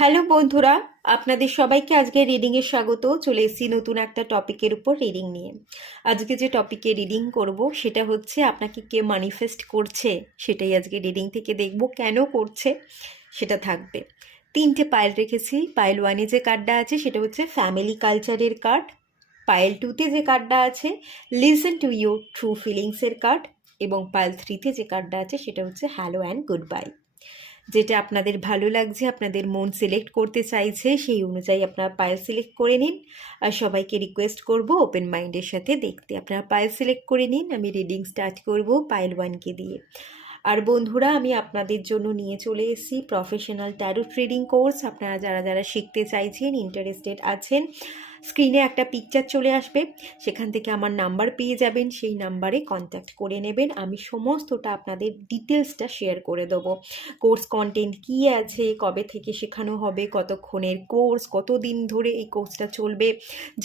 Hello বন্ধুরা, আপনাদের সবাইকে আজকে রিডিংয়ে স্বাগত। চলে এসেছি নতুন একটা টপিকের উপর রিডিং নিয়ে। আজকে যে টপিকে রিডিং করব সেটা হচ্ছে আপনাকে কে ম্যানিফেস্ট করছে, সেটাই আজকে রিডিং থেকে দেখব। কেন করছে সেটা থাকবে। তিনটে পাইল রেখেছি। পাইল ওয়ানে যে কার্ডটা আছে সেটা হচ্ছে ফ্যামিলি কালচারের কার্ড। পাইল টুতে যে কার্ডটা আছে লিসেন টু ইউর ট্রু ফিলিংসের কার্ড। এবং পাইল থ্রিতে যে কার্ডটা আছে সেটা হচ্ছে হ্যালো অ্যান্ড গুড বাই। যেটা আপনাদের ভালো লাগছে, আপনাদের মন সিলেক্ট করতে চাইছে, সেই অনুযায়ী আপনারা পাইল সিলেক্ট করে নিন। আর সবাইকে রিকোয়েস্ট করব ওপেন মাইন্ডের সাথে দেখতে। আপনারা পাইল সিলেক্ট করে নিন, আমি রিডিং স্টার্ট করব পাইল ওয়ানকে দিয়ে। আর বন্ধুরা, আমি আপনাদের জন্য নিয়ে চলে এসেছি প্রফেশনাল ট্যারো ট্রেডিং কোর্স। আপনারা যারা যারা শিখতে চাইছেন, ইন্টারেস্টেড আছেন, স্ক্রিনে একটা পিকচার চলে আসবে, সেখান থেকে আমার নাম্বার পেয়ে যাবেন। সেই নাম্বারে কন্ট্যাক্ট করে নেবেন। আমি সমস্তটা আপনাদের ডিটেলসটা শেয়ার করে দেবো। কোর্স কন্টেন্ট কী আছে, কবে থেকে শেখানো হবে, কতক্ষণের কোর্স, কতদিন ধরে এই কোর্সটা চলবে,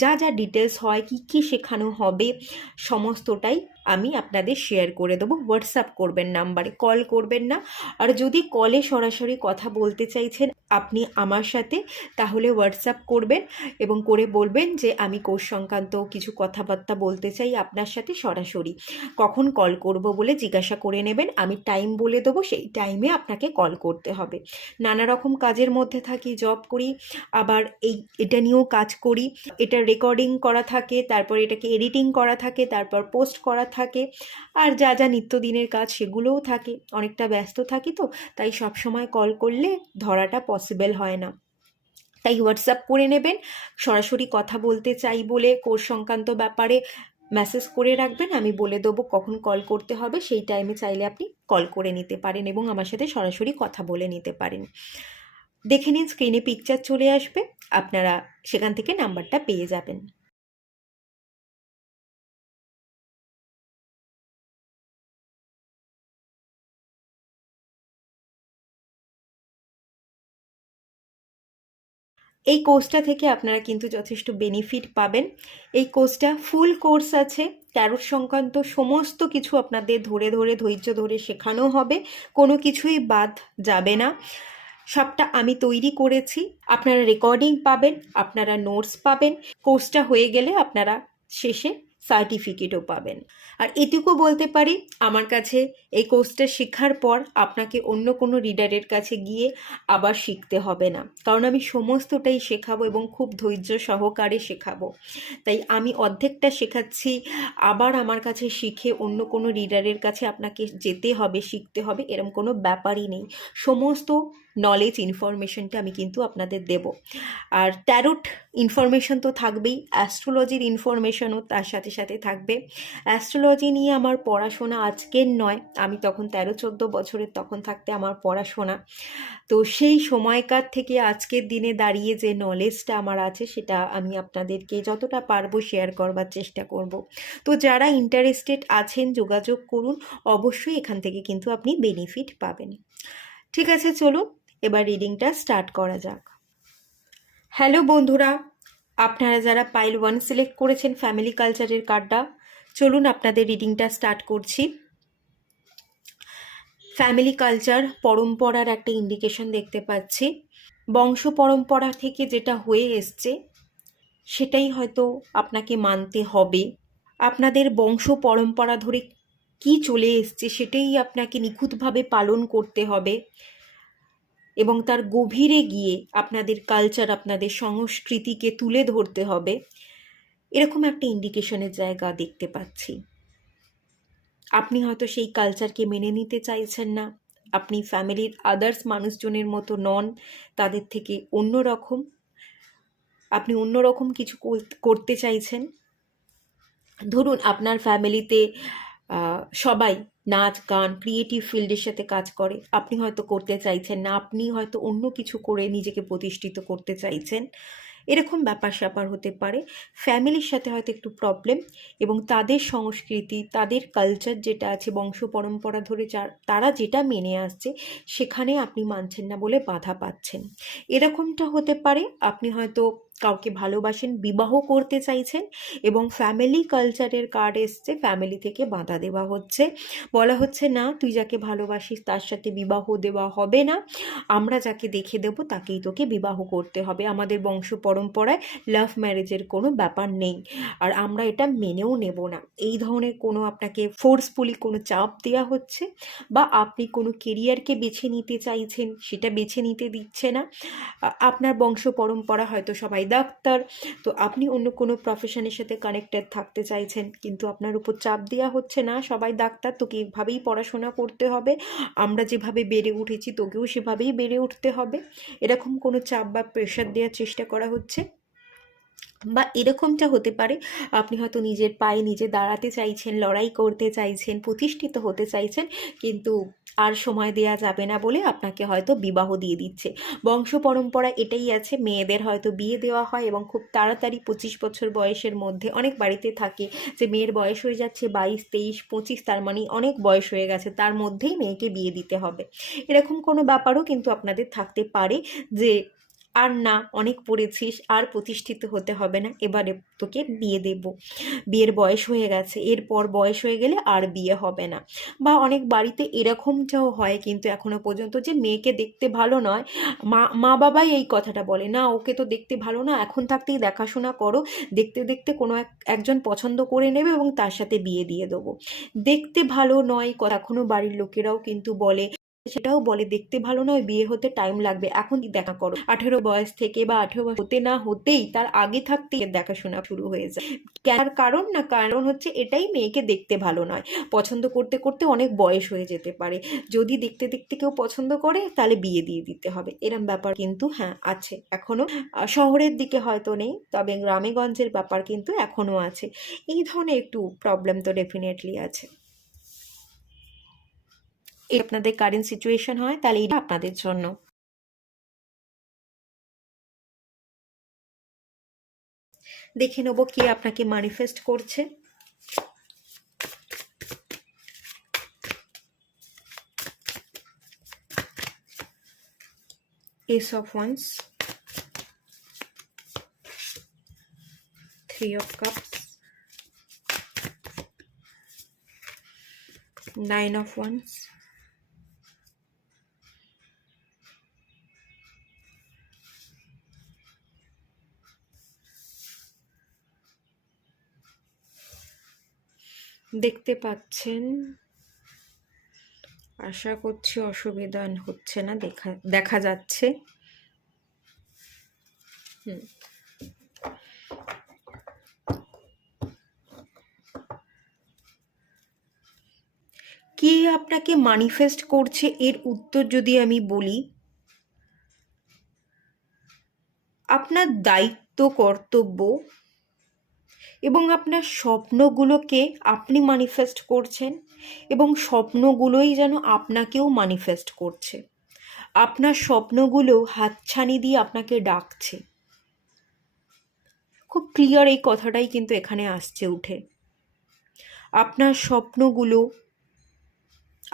যা যা ডিটেলস হয়, কি কি শেখানো হবে, সমস্তটাই আমি আপনাদের শেয়ার করে দেবো। হোয়াটসঅ্যাপ করবেন, নাম্বারে কল করবেন না। আর যদি কলে সরাসরি কথা বলতে চাইছেন আপনি আমার সাথে, তাহলে হোয়াটসঅ্যাপ করবেন এবং করে বলবেন যে আমি কোর্স সংক্রান্ত কিছু কথাবার্তা বলতে চাই আপনার সাথে সরাসরি। কখন কল করব বলে জিজ্ঞাসা করে নেবেন, আমি টাইম বলে দেবো, সেই টাইমে আপনাকে কল করতে হবে। নানা রকম কাজের মধ্যে থাকি, জব করি, আবার এটা নিয়েও কাজ করি। এটা রেকর্ডিং করা থাকে, তারপর এটাকে এডিটিং করা থাকে, তারপর পোস্ট করা থাকে, আর যা যা নিত্যদিনের কাজ সেগুলোও থাকে। অনেকটা ব্যস্ত থাকি তো, তাই সব সময় কল করলে ধরাটা পসিবল হয় না। তাই হোয়াটসঅ্যাপ করে নেবেন। সরাসরি কথা বলতে চাই বলে কোর্স সংক্রান্ত ব্যাপারে মেসেজ করে রাখবেন, আমি বলে দেবো কখন কল করতে হবে। সেই টাইমে চাইলে আপনি কল করে নিতে পারেন এবং আমার সাথে সরাসরি কথা বলে নিতে পারেন। দেখে নিন, স্ক্রিনে পিকচার চলে আসবে, আপনারা সেখান থেকে নাম্বারটা পেয়ে যাবেন। এই কোর্সটা থেকে আপনারা কিন্তু যথেষ্ট বেনিফিট পাবেন। এই কোর্সটা ফুল কোর্স আছে, ট্যারোট সংক্রান্ত সমস্ত কিছু আপনাদের ধরে ধরে ধৈর্য ধরে শেখানো হবে, কোনো কিছুই বাদ যাবে না। সবটা আমি তৈরি করেছি, আপনারা রেকর্ডিং পাবেন, আপনারা নোটস পাবেন। কোর্সটা হয়ে গেলে আপনারা শেষে সার্টিফিকেটও পাবেন। আর এটুকু বলতে পারি, আমার কাছে এই কোর্সটা শেখার পর আপনাকে অন্য কোনো রিডারের কাছে গিয়ে আবার শিখতে হবে না, কারণ আমি সমস্তটাই শেখাবো এবং খুব ধৈর্য সহকারে শেখাবো। তাই আমি অর্ধেকটা শেখাচ্ছি, আবার আমার কাছে শিখে অন্য কোনো রিডারের কাছে আপনাকে যেতে হবে, শিখতে হবে, এরকম কোনো ব্যাপারই নেই। সমস্ত নলেজ ইনফরমেশনটা আমি কিন্তু আপনাদের দেব। আর ট্যারোট ইনফরমেশন তো থাকবেই, অ্যাস্ট্রোলজির ইনফরমেশনও তার সাথে সাথে থাকবে। অ্যাস্ট্রোলজি নিয়ে আমার পড়াশোনা আজকের নয়, আমি তখন 13-14 বছরের তখন থাকতে আমার পড়াশোনা। তো সেই সময়কার থেকে আজকের দিনে দাঁড়িয়ে যে নলেজটা আমার আছে, সেটা আমি আপনাদেরকে যতটা পারবো শেয়ার করবার চেষ্টা করব। তো যারা ইন্টারেস্টেড আছেন যোগাযোগ করুন, অবশ্যই এখান থেকে কিন্তু আপনি বেনিফিট পাবেন। ঠিক আছে, চলুন এবার রিডিংটা স্টার্ট করা যাক। হ্যালো বন্ধুরা, আপনারা যারা পাইল ওয়ান সিলেক্ট করেছেন ফ্যামিলি কালচারের কার্ডটা, চলুন আপনাদের রিডিংটা স্টার্ট করছি। ফ্যামিলি কালচার পরম্পরার একটা ইন্ডিকেশন দেখতে পাচ্ছি। বংশ পরম্পরা থেকে যেটা হয়ে এসছে সেটাই হয়তো আপনাকে মানতে হবে। আপনাদের বংশ পরম্পরা ধরে কি চলে এসছে সেটাই আপনাকে নিখুঁতভাবে পালন করতে হবে এবং তার গভীরে গিয়ে আপনাদের কালচার, আপনাদের সংস্কৃতিকে তুলে ধরতে হবে, এরকম একটা ইন্ডিকেশনের জায়গা দেখতে পাচ্ছি। আপনি হয়তো সেই কালচারকে মেনে নিতে চাইছেন না, আপনি ফ্যামিলির আদার্স মানুষজনের মতো নন, তাদের থেকে অন্যরকম, আপনি অন্যরকম কিছু করতে চাইছেন। ধরুন আপনার ফ্যামিলিতে সবাই নাচ গান ক্রিয়েটিভ ফিল্ডের সাথে কাজ করে, আপনি হয়তো করতে চাইছেন না, আপনি হয়তো অন্য কিছু করে নিজেকে প্রতিষ্ঠিত করতে চাইছেন, এরকম ব্যাপার স্যাপার হতে পারে। ফ্যামিলির সাথে হয়তো একটু প্রবলেম, এবং তাদের সংস্কৃতি, তাদের কালচার যেটা আছে বংশ পরম্পরা ধরে তারা যেটা মেনে আসছে সেখানে আপনি মানছেন না বলে বাধা পাচ্ছেন, এরকমটা হতে পারে। আপনি হয়তো কাউকে ভালোবাসেন, বিবাহ করতে চাইছেন, এবং ফ্যামিলি কালচারের কার্ড এসছে, ফ্যামিলি থেকে বাধা দেওয়া হচ্ছে, বলা হচ্ছে না তুই যাকে ভালোবাসিস তার সাথে বিবাহ দেওয়া হবে না, আমরা যাকে দেখে দেবো তাকেই তোকে বিবাহ করতে হবে, আমাদের বংশ পরম্পরায় লাভ ম্যারেজের কোনো ব্যাপার নেই, আর আমরা এটা মেনেও নেব না। এই ধরনের কোনো আপনাকে ফোর্সফুলি কোনো চাপ দেওয়া হচ্ছে, বা আপনি কোনো কেরিয়ারকে বেছে নিতে চাইছেন সেটা বেছে নিতে দিচ্ছে না। আপনার বংশ পরম্পরা হয়তো সবাই ডাক্তার, তো আপনি অন্য কোনো প্রফেশনের সাথে কানেক্টেড থাকতে চাইছেন, কিন্তু আপনার উপর চাপ দেওয়া হচ্ছে না সবাই ডাক্তার, তোকে এইভাবেই পড়াশোনা করতে হবে, আমরা যেভাবে বেড়ে উঠেছি তোকেও সেভাবেই বেড়ে উঠতে হবে, এরকম কোনো চাপ বা প্রেশার দেওয়ার চেষ্টা করা হচ্ছে। বা এরকমটা হতে পারে আপনি হয়তো নিজের পায়ে নিজে দাঁড়াতে চাইছেন, লড়াই করতে চাইছেন, প্রতিষ্ঠিত হতে চাইছেন, কিন্তু আর সময় দেয়া যাবে না বলে আপনাকে হয়তো বিবাহ দিয়ে দিচ্ছে। বংশ পরম্পরা এটাই আছে, মেয়েদের হয়তো বিয়ে দেওয়া হয় এবং খুব তাড়াতাড়ি 25 বছর বয়সের মধ্যে, অনেক বাড়িতে থাকে যে মেয়ের বয়স হয়ে যাচ্ছে 22, 23, 25, তার মানে অনেক বয়স হয়ে গেছে, তার মধ্যেই মেয়েকে বিয়ে দিতে হবে, এরকম কোনো ব্যাপারও কিন্তু আপনাদের থাকতে পারে যে আর না, অনেক পড়েছিস, আর প্রতিষ্ঠিত হতে হবে না, এবারে তোকে বিয়ে দেব, বিয়ের বয়স হয়ে গেছে, এরপর বয়স হয়ে গেলে আর বিয়ে হবে না। বা অনেক বাড়িতে এরকমটাও হয় কিন্তু এখনো পর্যন্ত, যে মেয়েকে দেখতে ভালো নয়, মা মা বাবাই এই কথাটা বলে, না ওকে তো দেখতে ভালো না, এখন থাকতেই দেখাশোনা করো, দেখতে দেখতে কোনো একজন পছন্দ করে নেবে এবং তার সাথে বিয়ে দিয়ে দেবো। দেখতে ভালো নয় কথা এখনো বাড়ির লোকেরাও কিন্তু বলে, সেটাও বলে দেখতে ভালো নয়, বিয়ে হতে টাইম লাগবে, এখন দেখা করো, 18 বয়স থেকে বা 18 বয়স হতে না হতেই তার আগে থাকতেই দেখাশোনা শুরু হয়ে যায়। কেন কারণ না, কারণ হচ্ছে এটাই, মেয়েকে দেখতে ভালো নয়, পছন্দ করতে করতে অনেক বয়স হয়ে যেতে পারে, যদি দেখতে দেখতে কেউ পছন্দ করে তাহলে বিয়ে দিয়ে দিতে হবে, এরম ব্যাপার কিন্তু হ্যাঁ আছে এখনো। শহরের দিকে হয়তো নেই, তবে গ্রামে গঞ্জের ব্যাপার কিন্তু এখনো আছে। এই ধরনের একটু প্রবলেম তো ডেফিনেটলি আছে। এই আপনাদের কারেন্ট সিচুয়েশন হয় তাহলে এটা আপনাদের জন্য। দেখে নেবো কে আপনাকে ম্যানিফেস্ট করছে। S of wands, 3 of cups, 9 of wands, দেখতে পাচ্ছেন, আশা করছি অসুবিধা হচ্ছে না, দেখা যাচ্ছে। কে আপনাকে ম্যানিফেস্ট করছে এর উত্তর যদি আমি বলি, আপনার দায়িত্ব, কর্তব্য এবং আপনার স্বপ্নগুলোকে আপনি ম্যানিফেস্ট করছেন, এবং স্বপ্নগুলোই যেন আপনাকেও ম্যানিফেস্ট করছে, আপনার স্বপ্নগুলো হাতছানি দিয়ে আপনাকে ডাকছে। খুব ক্লিয়ার এই কথাটাই কিন্তু এখানে আসছে উঠে, আপনার স্বপ্নগুলো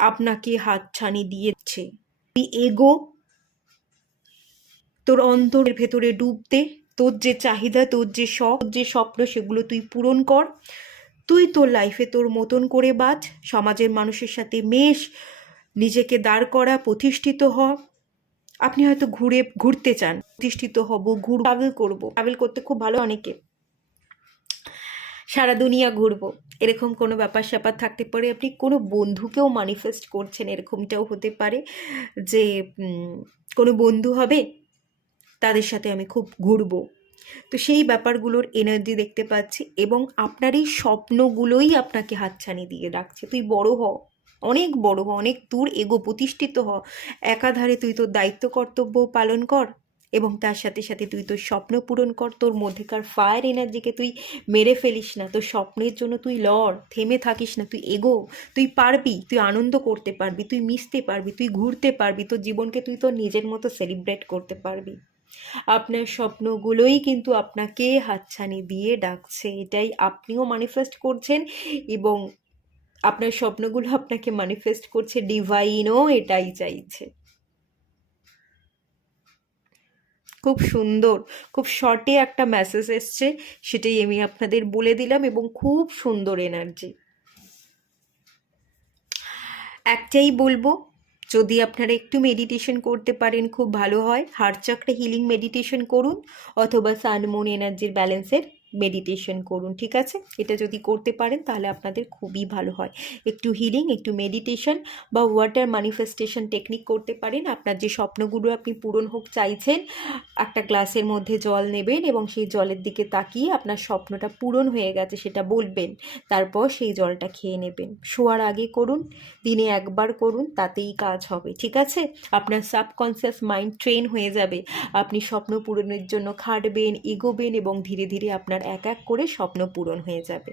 আপনাকে হাতছানি দিয়েছে। তুই এগো, তোর অন্তরের ভেতরে ডুবতে, তোর যে চাহিদা, তোর যে শখ, যে স্বপ্ন, সেগুলো তুই পূরণ কর, তুই তোর লাইফে তোর মতন করে বাঁচ, সমাজের মানুষের সাথে মেশ, নিজেকে দাঁড় করা, প্রতিষ্ঠিত হ। আপনি হয়তো ঘুরতে চান, প্রতিষ্ঠিত হব, ট্রাভেল করবো, ট্রাভেল করতে খুব ভালো, অনেকে সারা দুনিয়া ঘুরবো, এরকম কোনো ব্যাপার স্যাপার থাকতে পারে। আপনি কোনো বন্ধুকেও ম্যানিফেস্ট করছেন, এরকমটাও হতে পারে যে কোনো বন্ধু হবে, তাদের সাথে আমি খুব ঘুরবো, তো সেই ব্যাপারগুলোর এনার্জি দেখতে পাচ্ছি, এবং আপনার এই স্বপ্নগুলোই আপনাকে হাতছানি দিয়ে রাখছে। তুই বড় হ, অনেক বড় হ, অনেক দূর এগো, প্রতিষ্ঠিত হ, একাধারে তুই তোর দায়িত্ব কর্তব্য পালন কর, এবং তার সাথে সাথে তুই তোর স্বপ্ন পূরণ কর, তোর মধ্যেকার ফায়ার এনার্জিকে তুই মেরে ফেলিস না, তোর স্বপ্নের জন্য তুই লড়, থেমে থাকিস না, তুই এগো, তুই পারবি, তুই আনন্দ করতে পারবি, তুই মিশতে পারবি, তুই ঘুরতে পারবি, তোর জীবনকে তুই তোর নিজের মতো সেলিব্রেট করতে পারবি। আপনার স্বপ্নগুলোই কিন্তু আপনাকে হাতছানি দিয়ে ডাকছে, এটাই আপনিও ম্যানিফেস্ট করছেন, এবং আপনার স্বপ্নগুলো আপনাকে ম্যানিফেস্ট করছে, ডিভাইনও এটাই চাইছে। খুব সুন্দর, খুব শর্টে একটা মেসেজ এসছে, সেটাই আমি আপনাদের বলে দিলাম, এবং খুব সুন্দর এনার্জি। একটাই বলবো, যদি আপনারা একটু মেডিটেশন করতে পারেন খুব ভালো হয়। হার্ট চক্রে হিলিং মেডিটেশন করুন, অথবা সান মুন এনার্জির ব্যালেন্সের মেডিটেশন করুন, ঠিক আছে? এটা যদি করতে পারেন তাহলে আপনাদের খুবই ভালো হয়। একটু হিলিং, একটু মেডিটেশন বা ওয়াটার ম্যানিফেস্টেশন টেকনিক করতে পারেন। আপনার যে স্বপ্নগুলো আপনি পূরণ হোক চাইছেন, একটা গ্লাসের মধ্যে জল নেবেন এবং সেই জলের দিকে তাকিয়ে আপনার স্বপ্নটা পূরণ হয়ে গেছে সেটা বলবেন, তারপর সেই জলটা খেয়ে নেবেন। শোয়ার আগে করুন, দিনে একবার করুন, তাতেই কাজ হবে, ঠিক আছে? আপনার সাবকনসিয়াস মাইন্ড ট্রেন হয়ে যাবে, আপনি স্বপ্ন পূরণের জন্য খাটবেন, এগোবেন, এবং ধীরে ধীরে আপনার এক এক করে স্বপ্ন পূরণ হয়ে যাবে।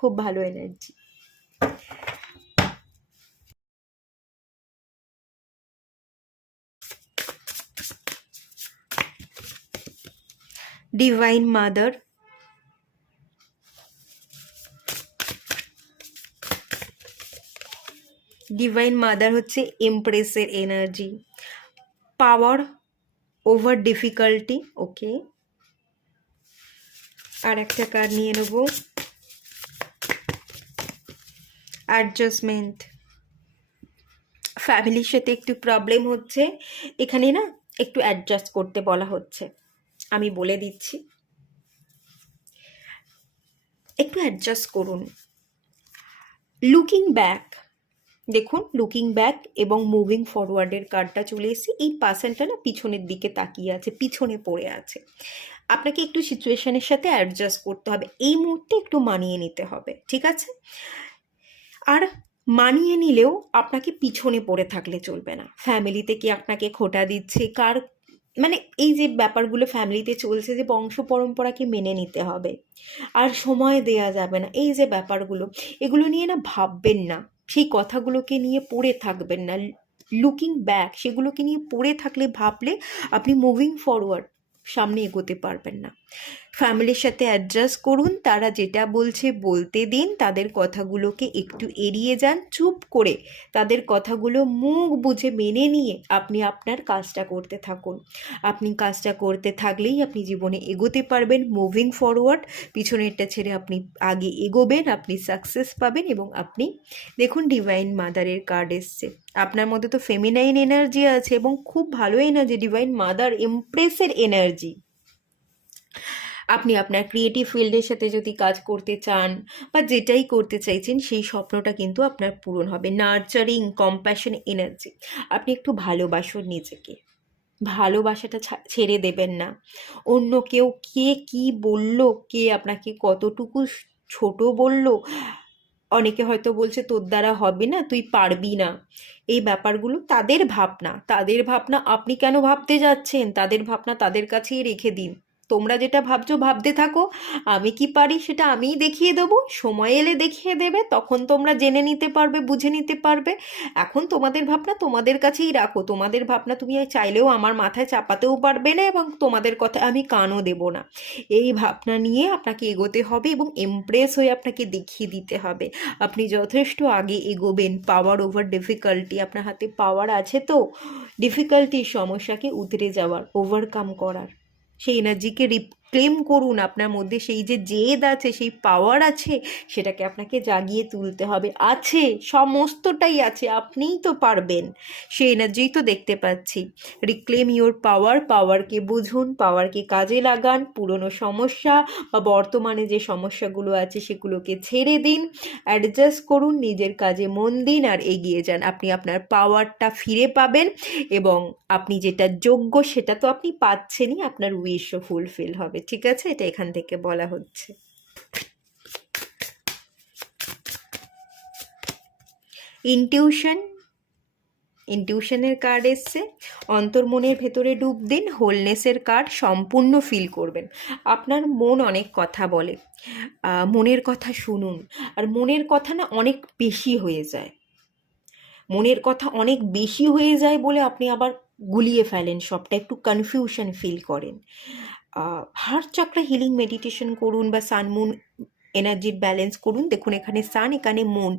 খুব ভালো energy. Divine mother, divine mother হচ্ছে এমপ্রেসের এনার্জি, পাওয়ার ওভার ডিফিকাল্টি। ওকে, আর একটা কার্ড নিয়ে নেব, অ্যাডজাস্টমেন্ট। ফ্যামিলির সাথে একটু প্রবলেম হচ্ছে, এখানে না একটু অ্যাডজাস্ট করতে বলা হচ্ছে। আমি বলে দিচ্ছি, একটু অ্যাডজাস্ট করুন। লুকিং ব্যাক, দেখুন লুকিং ব্যাক এবং মুভিং ফরওয়ার্ডের কার্ডটা চলে এসেছে। এই পার্সনটা না পিছনের দিকে তাকিয়ে আছে, পিছনে পড়ে আছে। আপনাকে একটু সিচুয়েশনের সাথে অ্যাডজাস্ট করতে হবে, এই মুহূর্তে একটু মানিয়ে নিতে হবে, ঠিক আছে? আর মানিয়ে নিলেও আপনাকে পিছনে পড়ে থাকলে চলবে না। ফ্যামিলিতে কি আপনাকে খোঁটা দিচ্ছে, কার মানে এই যে ব্যাপারগুলো ফ্যামিলিতে চলছে, যে বংশ পরম্পরাকে মেনে নিতে হবে, আর সময় দেয়া যাবে না, এই যে ব্যাপারগুলো, এগুলো নিয়ে না ভাববেন না, সেই কথাগুলোকে নিয়ে পড়ে থাকবেন না। লুকিং ব্যাক, সেগুলোকে নিয়ে পড়ে থাকলে, ভাবলে আপনি মুভিং ফরওয়ার্ড সামনে এগোতে পারবেন না। ফ্যামিলির সাথে অ্যাডজাস্ট করুন, তারা যেটা বলছে বলতে দিন, তাদের কথাগুলোকে একটু এড়িয়ে যান, চুপ করে তাদের কথাগুলো মুখ বুজে মেনে নিয়ে আপনি আপনার কাজটা করতে থাকুন। আপনি কাজটা করতে থাকলেই আপনি জীবনে এগোতে পারবেন, মুভিং ফরওয়ার্ড। পিছনেরটা ছেড়ে আপনি আগে এগোবেন, আপনি সাকসেস পাবেন, এবং আপনি দেখুন ডিভাইন মাদারের কার্ড এসছে। আপনার মধ্যে তো ফেমিনাইন এনার্জি আছে এবং খুব ভালো এনার্জি, ডিভাইন মাদার এমপ্রেসের এনার্জি। আপনি আপনার ক্রিয়েটিভ ফিল্ডের সাথে যদি কাজ করতে চান বা যেটাই করতে চাইছেন, সেই স্বপ্নটা কিন্তু আপনার পূরণ হবে। নার্চারিং কম্প্যাশন এনার্জি, আপনি একটু ভালোবাসুন নিজেকে, ভালোবাসাটা ছেড়ে দেবেন না। অন্য কেউ কে কি বলল, কে আপনাকে কতটুকু ছোট বলল, অনেকে হয়তো বলছে তোর দ্বারা হবে না, তুই পারবি না, এই ব্যাপারগুলো তাদের ভাবনা, তাদের ভাবনা আপনি কেন ভাবতে যাচ্ছেন? তাদের ভাবনা তাদের কাছেই রেখে দিন। তোমরা যেটা ভাবছো ভাবতে থাকো, আমি কি পারি সেটা আমিই দেখিয়ে দেবো, সময় এলে দেখিয়ে দেবে, তখন তোমরা জেনে নিতে পারবে, বুঝে নিতে পারবে। এখন তোমাদের ভাবনা তোমাদের কাছেই রাখো, তোমাদের ভাবনা তুমি চাইলেও আমার মাথায় চাপাতেও পারবে না, এবং তোমাদের কথা আমি কানও দেব না। এই ভাবনা নিয়ে আপনাকে এগোতে হবে এবং এমপ্রেস হয়ে আপনাকে দেখিয়ে দিতে হবে আপনি যথেষ্ট আগে এগোবেন। পাওয়ার ওভার ডিফিকাল্টি, আপনার হাতে পাওয়ার আছে তো ডিফিকাল্টির সমস্যাকে উতরে যাওয়ার, ওভারকাম করার। সেই এনার্জিকে রিক্লেম করুন, আপনার মধ্যে সেই যে জেদ আছে, সেই পাওয়ার আছে, সেটাকে আপনাকে জাগিয়ে তুলতে হবে। আছে, সমস্তটাই আছে, আপনিই তো পারবেন, সেই এনার্জিই তো দেখতে পাচ্ছি। রিক্লেম ইওর পাওয়ার, পাওয়ারকে বুঝুন, পাওয়ারকে কাজে লাগান। পুরনো সমস্যা বা বর্তমানে যে সমস্যাগুলো আছে সেগুলোকে ছেড়ে দিন, অ্যাডজাস্ট করুন, নিজের কাজে মন দিন, আর এগিয়ে যান। আপনি আপনার পাওয়ারটা ফিরে পাবেন, এবং আপনি যেটা যোগ্য সেটা তো আপনি পাচ্ছেনই, আপনার উইশও ফুলফিল হবে, ঠিক আছে? এটা এখান থেকে বলা হচ্ছে। ইনটিউশন, ইনটিউশনের কার্ড এসছে। অন্তর্মনের ভেতরে ডুব দিন, হোলনেসের কার্ড, সম্পূর্ণ ফিল করবেন। আপনার মন অনেক কথা বলে, মনের কথা শুনুন। আর মনের কথা না অনেক বেশি হয়ে যায়, মনের কথা অনেক বেশি হয়ে যায় বলে আপনি আবার গুলিয়ে ফেলেন সবটা, একটু কনফিউশন ফিল করেন। হার্ট চক্রা হিলিং মেডিটেশন করুন, বা সান মুন এনার্জির ব্যালেন্স করুন। দেখুন এখানে সান, এখানে মুন,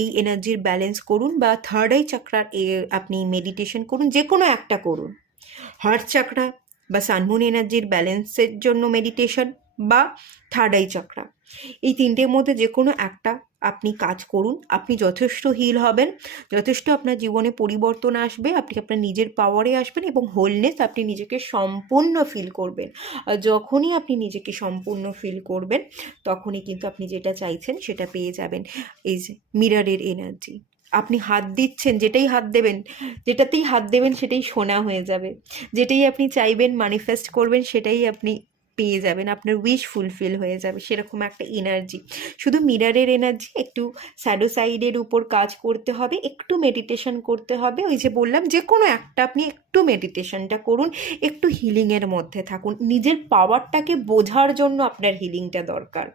এই এনার্জির ব্যালেন্স করুন, বা থার্ড আই চক্রার আপনি মেডিটেশন করুন, যে কোনো একটা করুন। হার্ট চক্রা বা সানমুন এনার্জির ব্যালেন্সের জন্য মেডিটেশন, বা থার্ড আই চক্রা। এই তিনটের মধ্যে যে কোনো একটা আপনি কাজ করুন, আপনি যথেষ্ট হিল হবেন, যথেষ্ট আপনার জীবনে পরিবর্তন আসবে, আপনি আপনার নিজের পাওয়ারে আসবেন এবং হোলনেস, আপনি নিজেকে সম্পূর্ণ ফিল করবেন। আর যখনই আপনি নিজেকে সম্পূর্ণ ফিল করবেন তখনই কিন্তু আপনি যেটা চাইছেন সেটা পেয়ে যাবেন। এই যে মিররের এনার্জি, আপনি হাত দিচ্ছেন, যেটাতেই হাত দেবেন সেটাই সোনা হয়ে যাবে, যেটাই আপনি চাইবেন ম্যানিফেস্ট করবেন সেটাই আপনি পেয়ে যাবেন, আপনার উইশ ফুলফিল হয়ে যাবে, সেরকম একটা এনার্জি। শুধু মিররের এনার্জি, একটু শ্যাডো সাইডের উপর কাজ করতে হবে, একটু মেডিটেশন করতে হবে। ওই যে বললাম, যে কোনো একটা আপনি একটু মেডিটেশনটা করুন, একটু হিলিংয়ের মধ্যে থাকুন, নিজের পাওয়ারটাকে বোঝার জন্য আপনার হিলিংটা দরকার।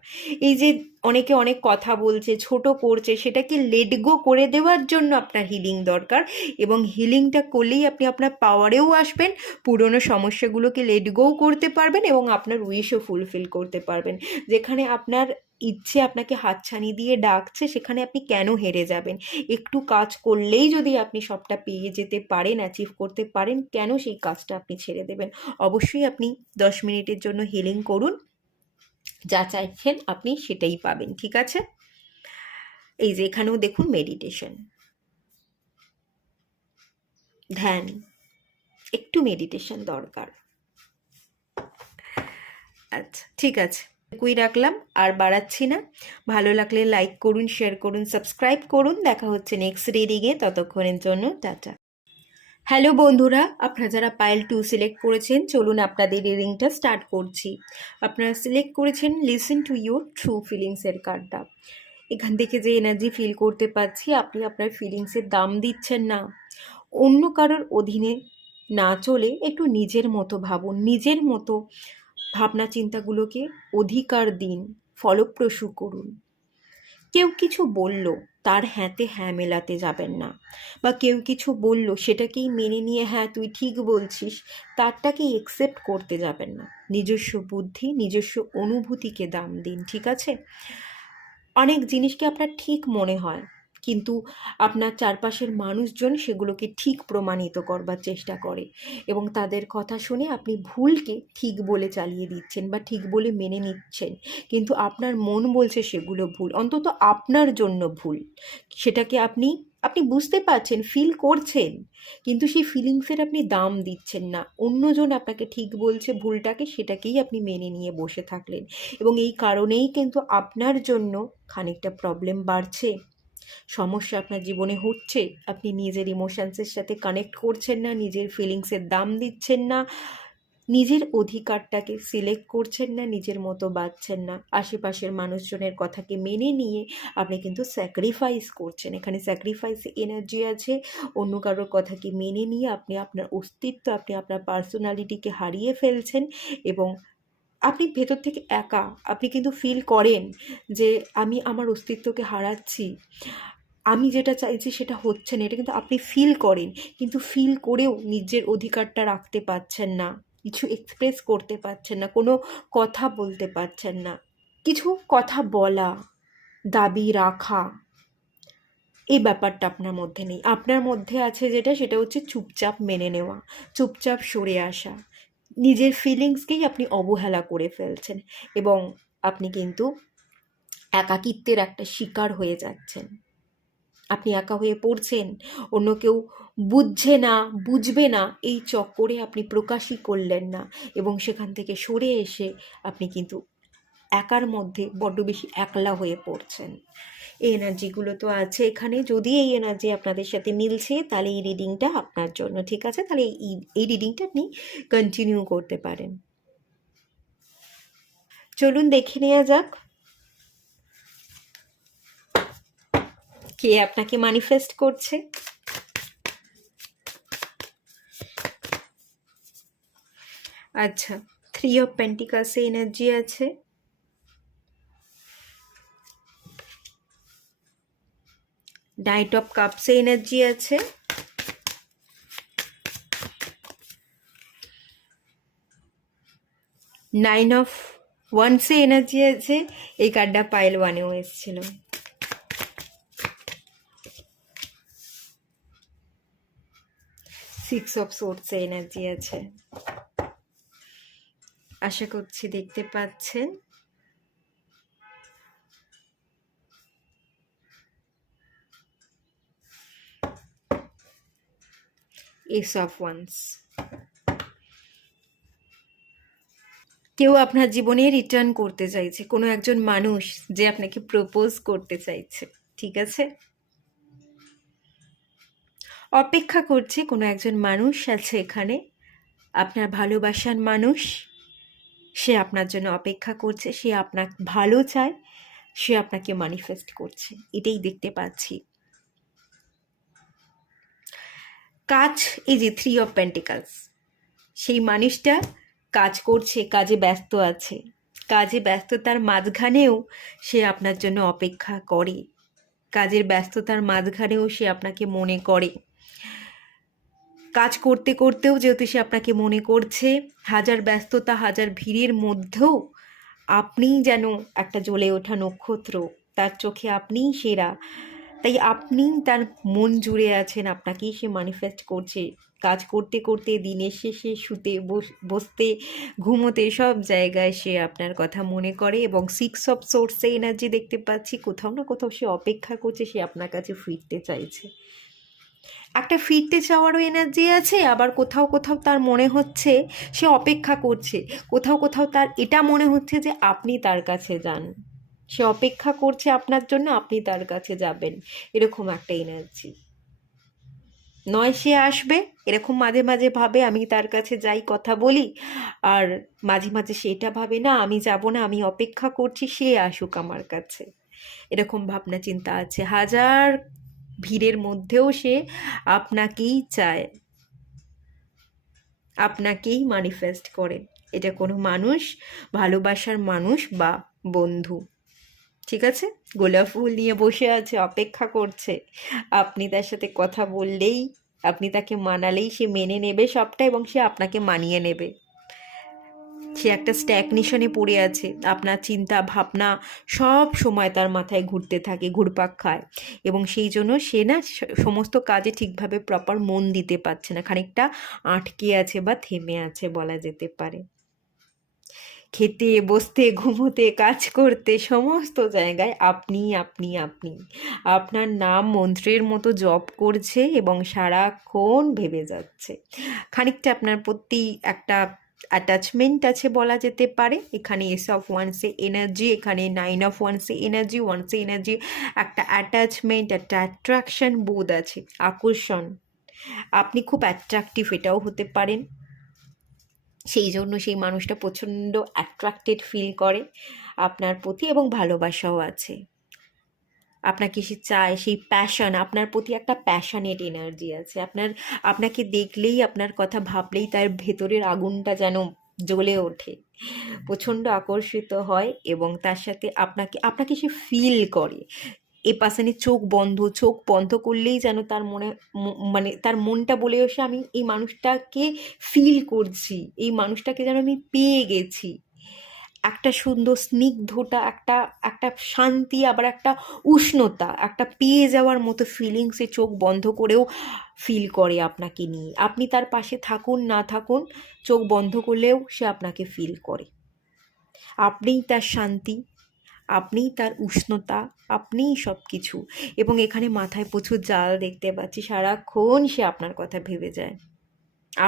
এই যে অনেকে অনেক কথা বলছে, ছোট করছে, সেটাকে লেট গো করে দেওয়ার জন্য আপনার হিলিং দরকার, এবং হিলিংটা করলেই আপনি আপনার পাওয়ারেও আসবেন, পুরনো সমস্যাগুলোকে লেট গোও করতে পারবেন এবং আপনার উইশও ফুলফিল করতে পারবেন। যেখানে আপনার ইচ্ছে আপনাকে হাতছানি দিয়ে ডাকছে, সেখানে আপনি কেন হেরে যাবেন? একটু কাজ করলেই যদি আপনি সবটা পেয়ে যেতে পারেন, অ্যাচিভ করতে পারেন, কেন সেই কাজটা আপনি ছেড়ে দেবেন? অবশ্যই আপনি 10 মিনিটের জন্য হিলিং করুন, যা চাইছেন আপনি সেটাই পাবেন, ঠিক আছে? এই যে এখানেও দেখুন মেডিটেশন, ধ্যান, একটু মেডিটেশন দরকার। আচ্ছা, ঠিক আছে, কুই রাখলাম, আর বাড়াচ্ছি না। ভালো লাগলে লাইক করুন, শেয়ার করুন, সাবস্ক্রাইব করুন। দেখা হচ্ছে নেক্সট রিডিংয়ে, ততক্ষণের জন্য টাটা। হ্যালো বন্ধুরা, আপনারা যারা পাইল 2 সিলেক্ট করেছেন, চলুন আপনাদের রিডিংটা স্টার্ট করছি। আপনারা সিলেক্ট করেছেন লিসেন টু ইউর ট্রু ফিলিংসের কার্ডটা। এখান থেকে যে এনার্জি ফিল করতে পারছি, আপনি আপনার ফিলিংসের দাম দিচ্ছেন না, অন্য কারোর অধীনে না চলে একটু নিজের মতো ভাবুন, নিজের মতো ভাবনা চিন্তাগুলোকে অধিকার দিন, ফলপ্রসূ করুন। কেউ কিছু বলল, তার হ্যাঁতে হ্যাঁ মেলাতে যাবেন না, বা কেউ কিছু বলল সেটাকেই মেনে নিয়ে হ্যাঁ তুই ঠিক বলছিস তারটাকেই একসেপ্ট করতে যাবেন না। নিজস্ব বুদ্ধি, নিজস্ব অনুভূতিকে দাম দিন, ঠিক আছে? অনেক জিনিসকে আপনার ঠিক মনে হয়, কিন্তু আপনার চারপাশের মানুষজন সেগুলোকে ঠিক প্রমাণিত করবার চেষ্টা করে, এবং তাদের কথা শুনে আপনি ভুলকে ঠিক বলে চালিয়ে দিচ্ছেন বা ঠিক বলে মেনে নিচ্ছেন, কিন্তু আপনার মন বলছে সেগুলো ভুল, অন্তত আপনার জন্য ভুল। সেটাকে আপনি আপনি বুঝতে পারছেন, ফিল করছেন, কিন্তু সেই ফিলিংসের আপনি দাম দিচ্ছেন না। অন্যজন আপনাকে ঠিক বলছে ভুলটাকে, সেটাকেই আপনি মেনে নিয়ে বসে থাকলেন, এবং এই কারণেই কিন্তু আপনার জন্য খানিকটা প্রবলেম বাড়ছে, সমস্যা আপনার জীবনে হচ্ছে। আপনি নিজের ইমোশনসের সাথে কানেক্ট করছেন না, নিজের ফিলিংসের দাম দিচ্ছেন না, নিজের অধিকারটাকে সিলেক্ট করছেন না, নিজের মতো বাঁচছেন না, আশেপাশের মানুষজনের কথাকে মেনে নিয়ে আপনি কিন্তু স্যাক্রিফাইস করছেন। এখানে স্যাক্রিফাইস এনার্জি আছে, অন্য কারোর কথাকে মেনে নিয়ে আপনি আপনার অস্তিত্ব, আপনি আপনার পার্সোনালিটিকে হারিয়ে ফেলছেন, এবং আপনি ভেতর থেকে একা, আপনি কিন্তু ফিল করেন যে আমি আমার অস্তিত্বকে হারাচ্ছি, আমি যেটা চাইছি সেটা হচ্ছে না, এটা কিন্তু আপনি ফিল করেন, কিন্তু ফিল করেও নিজের অধিকারটা রাখতে পারছেন না, কিছু এক্সপ্রেস করতে পারছেন না, কোনো কথা বলতে পারছেন না, কিছু কথা বলা, দাবি রাখা, এই ব্যাপারটা আপনার মধ্যে নেই। আপনার মধ্যে আছে যেটা, সেটা হচ্ছে চুপচাপ মেনে নেওয়া, চুপচাপ সরে আসা। নিজের ফিলিংসকেই আপনি অবহেলা করে ফেলছেন, এবং আপনি কিন্তু একাকিত্বের একটা শিকার হয়ে যাচ্ছেন। আপনি একা হয়ে পড়ছেন, অন্য কেউ বুঝছে না, বুঝবে না, এই চক্করে আপনি প্রকাশই করলেন না, এবং সেখান থেকে সরে এসে আপনি কিন্তু একার মধ্যে বড্ড বেশি একলা হয়ে পড়ছেন। এই এনার্জিগুলো তো আছে এখানে, যদি এই এনার্জি আপনাদের সাথে মিলছে তাহলে এই রিডিংটা আপনার জন্য, ঠিক আছে? তাহলে এই রিডিংটা আপনি কন্টিনিউ করতে পারেন। চলুন দেখে নেওয়া যাক কে আপনাকে ম্যানিফেস্ট করছে। আচ্ছা, 3 অফ পেন্টিকালসে এনার্জি আছে, নাইট অফ কাপসে এনার্জি আছে, 9 অফ ওয়ান্সে এনার্জি আছে, এই কার্ডটা পাইল 1-এও এসেছিল। 6 অফ সোর্ডসে এনার্জি আছে। আশা করছি দেখতে পাচ্ছেন। S of wands. কেউ আপনার জীবনে রিটার্ন করতে চাইছে, কোনো একজন মানুষ যে আপনাকে প্রপোজ করতে চাইছে, ঠিক আছে? অপেক্ষা করছে কোনো একজন মানুষ আছে এখানে, আপনার ভালোবাসার মানুষ। সে আপনার জন্য অপেক্ষা করছে, সে আপনার ভালো চায়, সে আপনাকে ম্যানিফেস্ট করছে, এটাই দেখতে পাচ্ছি। কাজ, এই যে 3 অফ পেন্টিকালস, সেই মানুষটা কাজ করছে, কাজে ব্যস্ত আছে, কাজে ব্যস্ততার মাঝখানেও সে আপনার জন্য অপেক্ষা করে, কাজের ব্যস্ততার মাঝখানেও সে আপনাকে মনে করে। কাজ করতে করতেও যেহেতু সে আপনাকে মনে করছে, হাজার ব্যস্ততা হাজার ভিড়ের মধ্যেও আপনিই যেন একটা জ্বলে ওঠা নক্ষত্র, তার চোখে আপনিই সেরা। তাই আপনি তার মন জুড়ে আছেন, আপনাকেই সে ম্যানিফেস্ট করছে। কাজ করতে করতে দিনের শেষে শুতে বসতে ঘুমোতে সব জায়গায় সে আপনার কথা মনে করে, এবং 6 অফ সোর্সে এনার্জি দেখতে পাচ্ছি। কোথাও না কোথাও সে অপেক্ষা করছে, সে আপনার কাছে ফিরতে চাইছে। একটা ফিরতে চাওয়ারও এনার্জি আছে, আবার কোথাও কোথাও তার মনে হচ্ছে সে অপেক্ষা করছে, কোথাও কোথাও তার এটা মনে হচ্ছে যে আপনি তার কাছে যান, সে অপেক্ষা করছে আপনার জন্য, আপনি তার কাছে যাবেন, এরকম একটা এনার্জি। নয় সে আসবে, এরকম মাঝে মাঝে ভাবে আমি তার কাছে যাই, কথা বলি, আর মাঝে মাঝে সেটা ভাবে না আমি যাব না, আমি অপেক্ষা করছি সে আসুক আমার কাছে, এরকম ভাবনা চিন্তা আছে। হাজার ভিড়ের মধ্যেও সে আপনাকেই চায়, আপনাকেই ম্যানিফেস্ট করে। এটা কোনো মানুষ, ভালোবাসার মানুষ বা বন্ধু, ঠিক আছে? গোলাপ ফুল নিয়ে বসে আছে, অপেক্ষা করছে আপনি তার সাথে কথা বললেই, আপনি তাকে মানালেই সে মেনে নেবে সবটা, এবং সে আপনাকে মানিয়ে নেবে। সে একটা স্ট্যাগনেশনে পড়ে আছে, আপনার চিন্তা ভাবনা সব সময় তার মাথায় ঘুরতে থাকে, ঘুরপাক খায়, এবং সেই জন্য সে না সমস্ত কাজে ঠিকভাবে প্রপার মন দিতে পারছে না, খানিকটা আটকে আছে বা থেমে আছে বলা যেতে পারে। খেতে বসতে ঘুমোতে কাজ করতে সমস্ত জায়গায় আপনি আপনি আপনি, আপনার নাম মন্ত্রের মতো জপ করছে এবং সারাক্ষণ ভেবে যাচ্ছে। খানিকটা আপনার প্রতি একটা অ্যাটাচমেন্ট আছে বলা যেতে পারে। এখানে এস অফ ওয়ান্সে এনার্জি, এখানে 9 অফ ওয়ান্সে এনার্জি, ওয়ান্সে এনার্জি, একটা অ্যাটাচমেন্ট, একটা অ্যাট্রাকশন বোধ আছে, আকর্ষণ। আপনি খুব অ্যাট্রাকটিভ, এটাও হতে পারেন, সেই জন্য সেই মানুষটা প্রচণ্ড অ্যাট্রাক্টেড ফিল করে আপনার প্রতি, এবং ভালোবাসাও আছে, আপনাকে সে চায়, সেই প্যাশন, আপনার প্রতি একটা প্যাশনেট এনার্জি আছে। আপনাকে দেখলেই, আপনার কথা ভাবলেই তার ভেতরের আগুনটা যেন জ্বলে ওঠে, প্রচণ্ড আকর্ষিত হয়, এবং তার সাথে আপনাকে আপনাকে সে ফিল করে। এ পার্সনের চোখ বন্ধ করলেই যেন তার মনে মানে তার মনটা বলে ওঠে আমি এই মানুষটাকে ফিল করছি, এই মানুষটাকে যেন আমি পেয়ে গেছি। একটা সুন্দর স্নিগ্ধতা, একটা একটা শান্তি, আবার একটা উষ্ণতা, একটা পেয়ে যাওয়ার মতো ফিলিংসে চোখ বন্ধ করেও ফিল করে আপনাকে নিয়ে। আপনি তার পাশে থাকুন না থাকুন, চোখ বন্ধ করলেও সে আপনাকে ফিল করে। আপনিই তার শান্তি, আপনিই তার উষ্ণতা, আপনিই সব কিছু। এবং এখানে মাথায় প্রচুর জাল দেখতে পাচ্ছি, সারাক্ষণ সে আপনার কথা ভেবে যায়,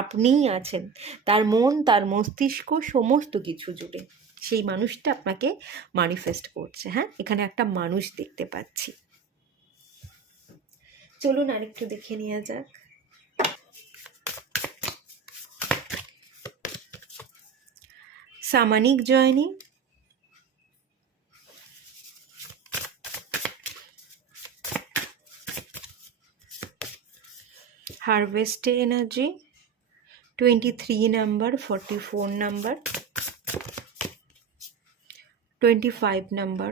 আপনিই আছেন তার মন, তার মস্তিষ্ক, সমস্ত কিছু জুড়ে। সেই মানুষটা আপনাকে ম্যানিফেস্ট করছে। হ্যাঁ, এখানে একটা মানুষ দেখতে পাচ্ছি। চলুন আরেকটু দেখে নেওয়া যাক। সামানিক জয়নি, harvest energy, 23 number, 44 number, 25 number,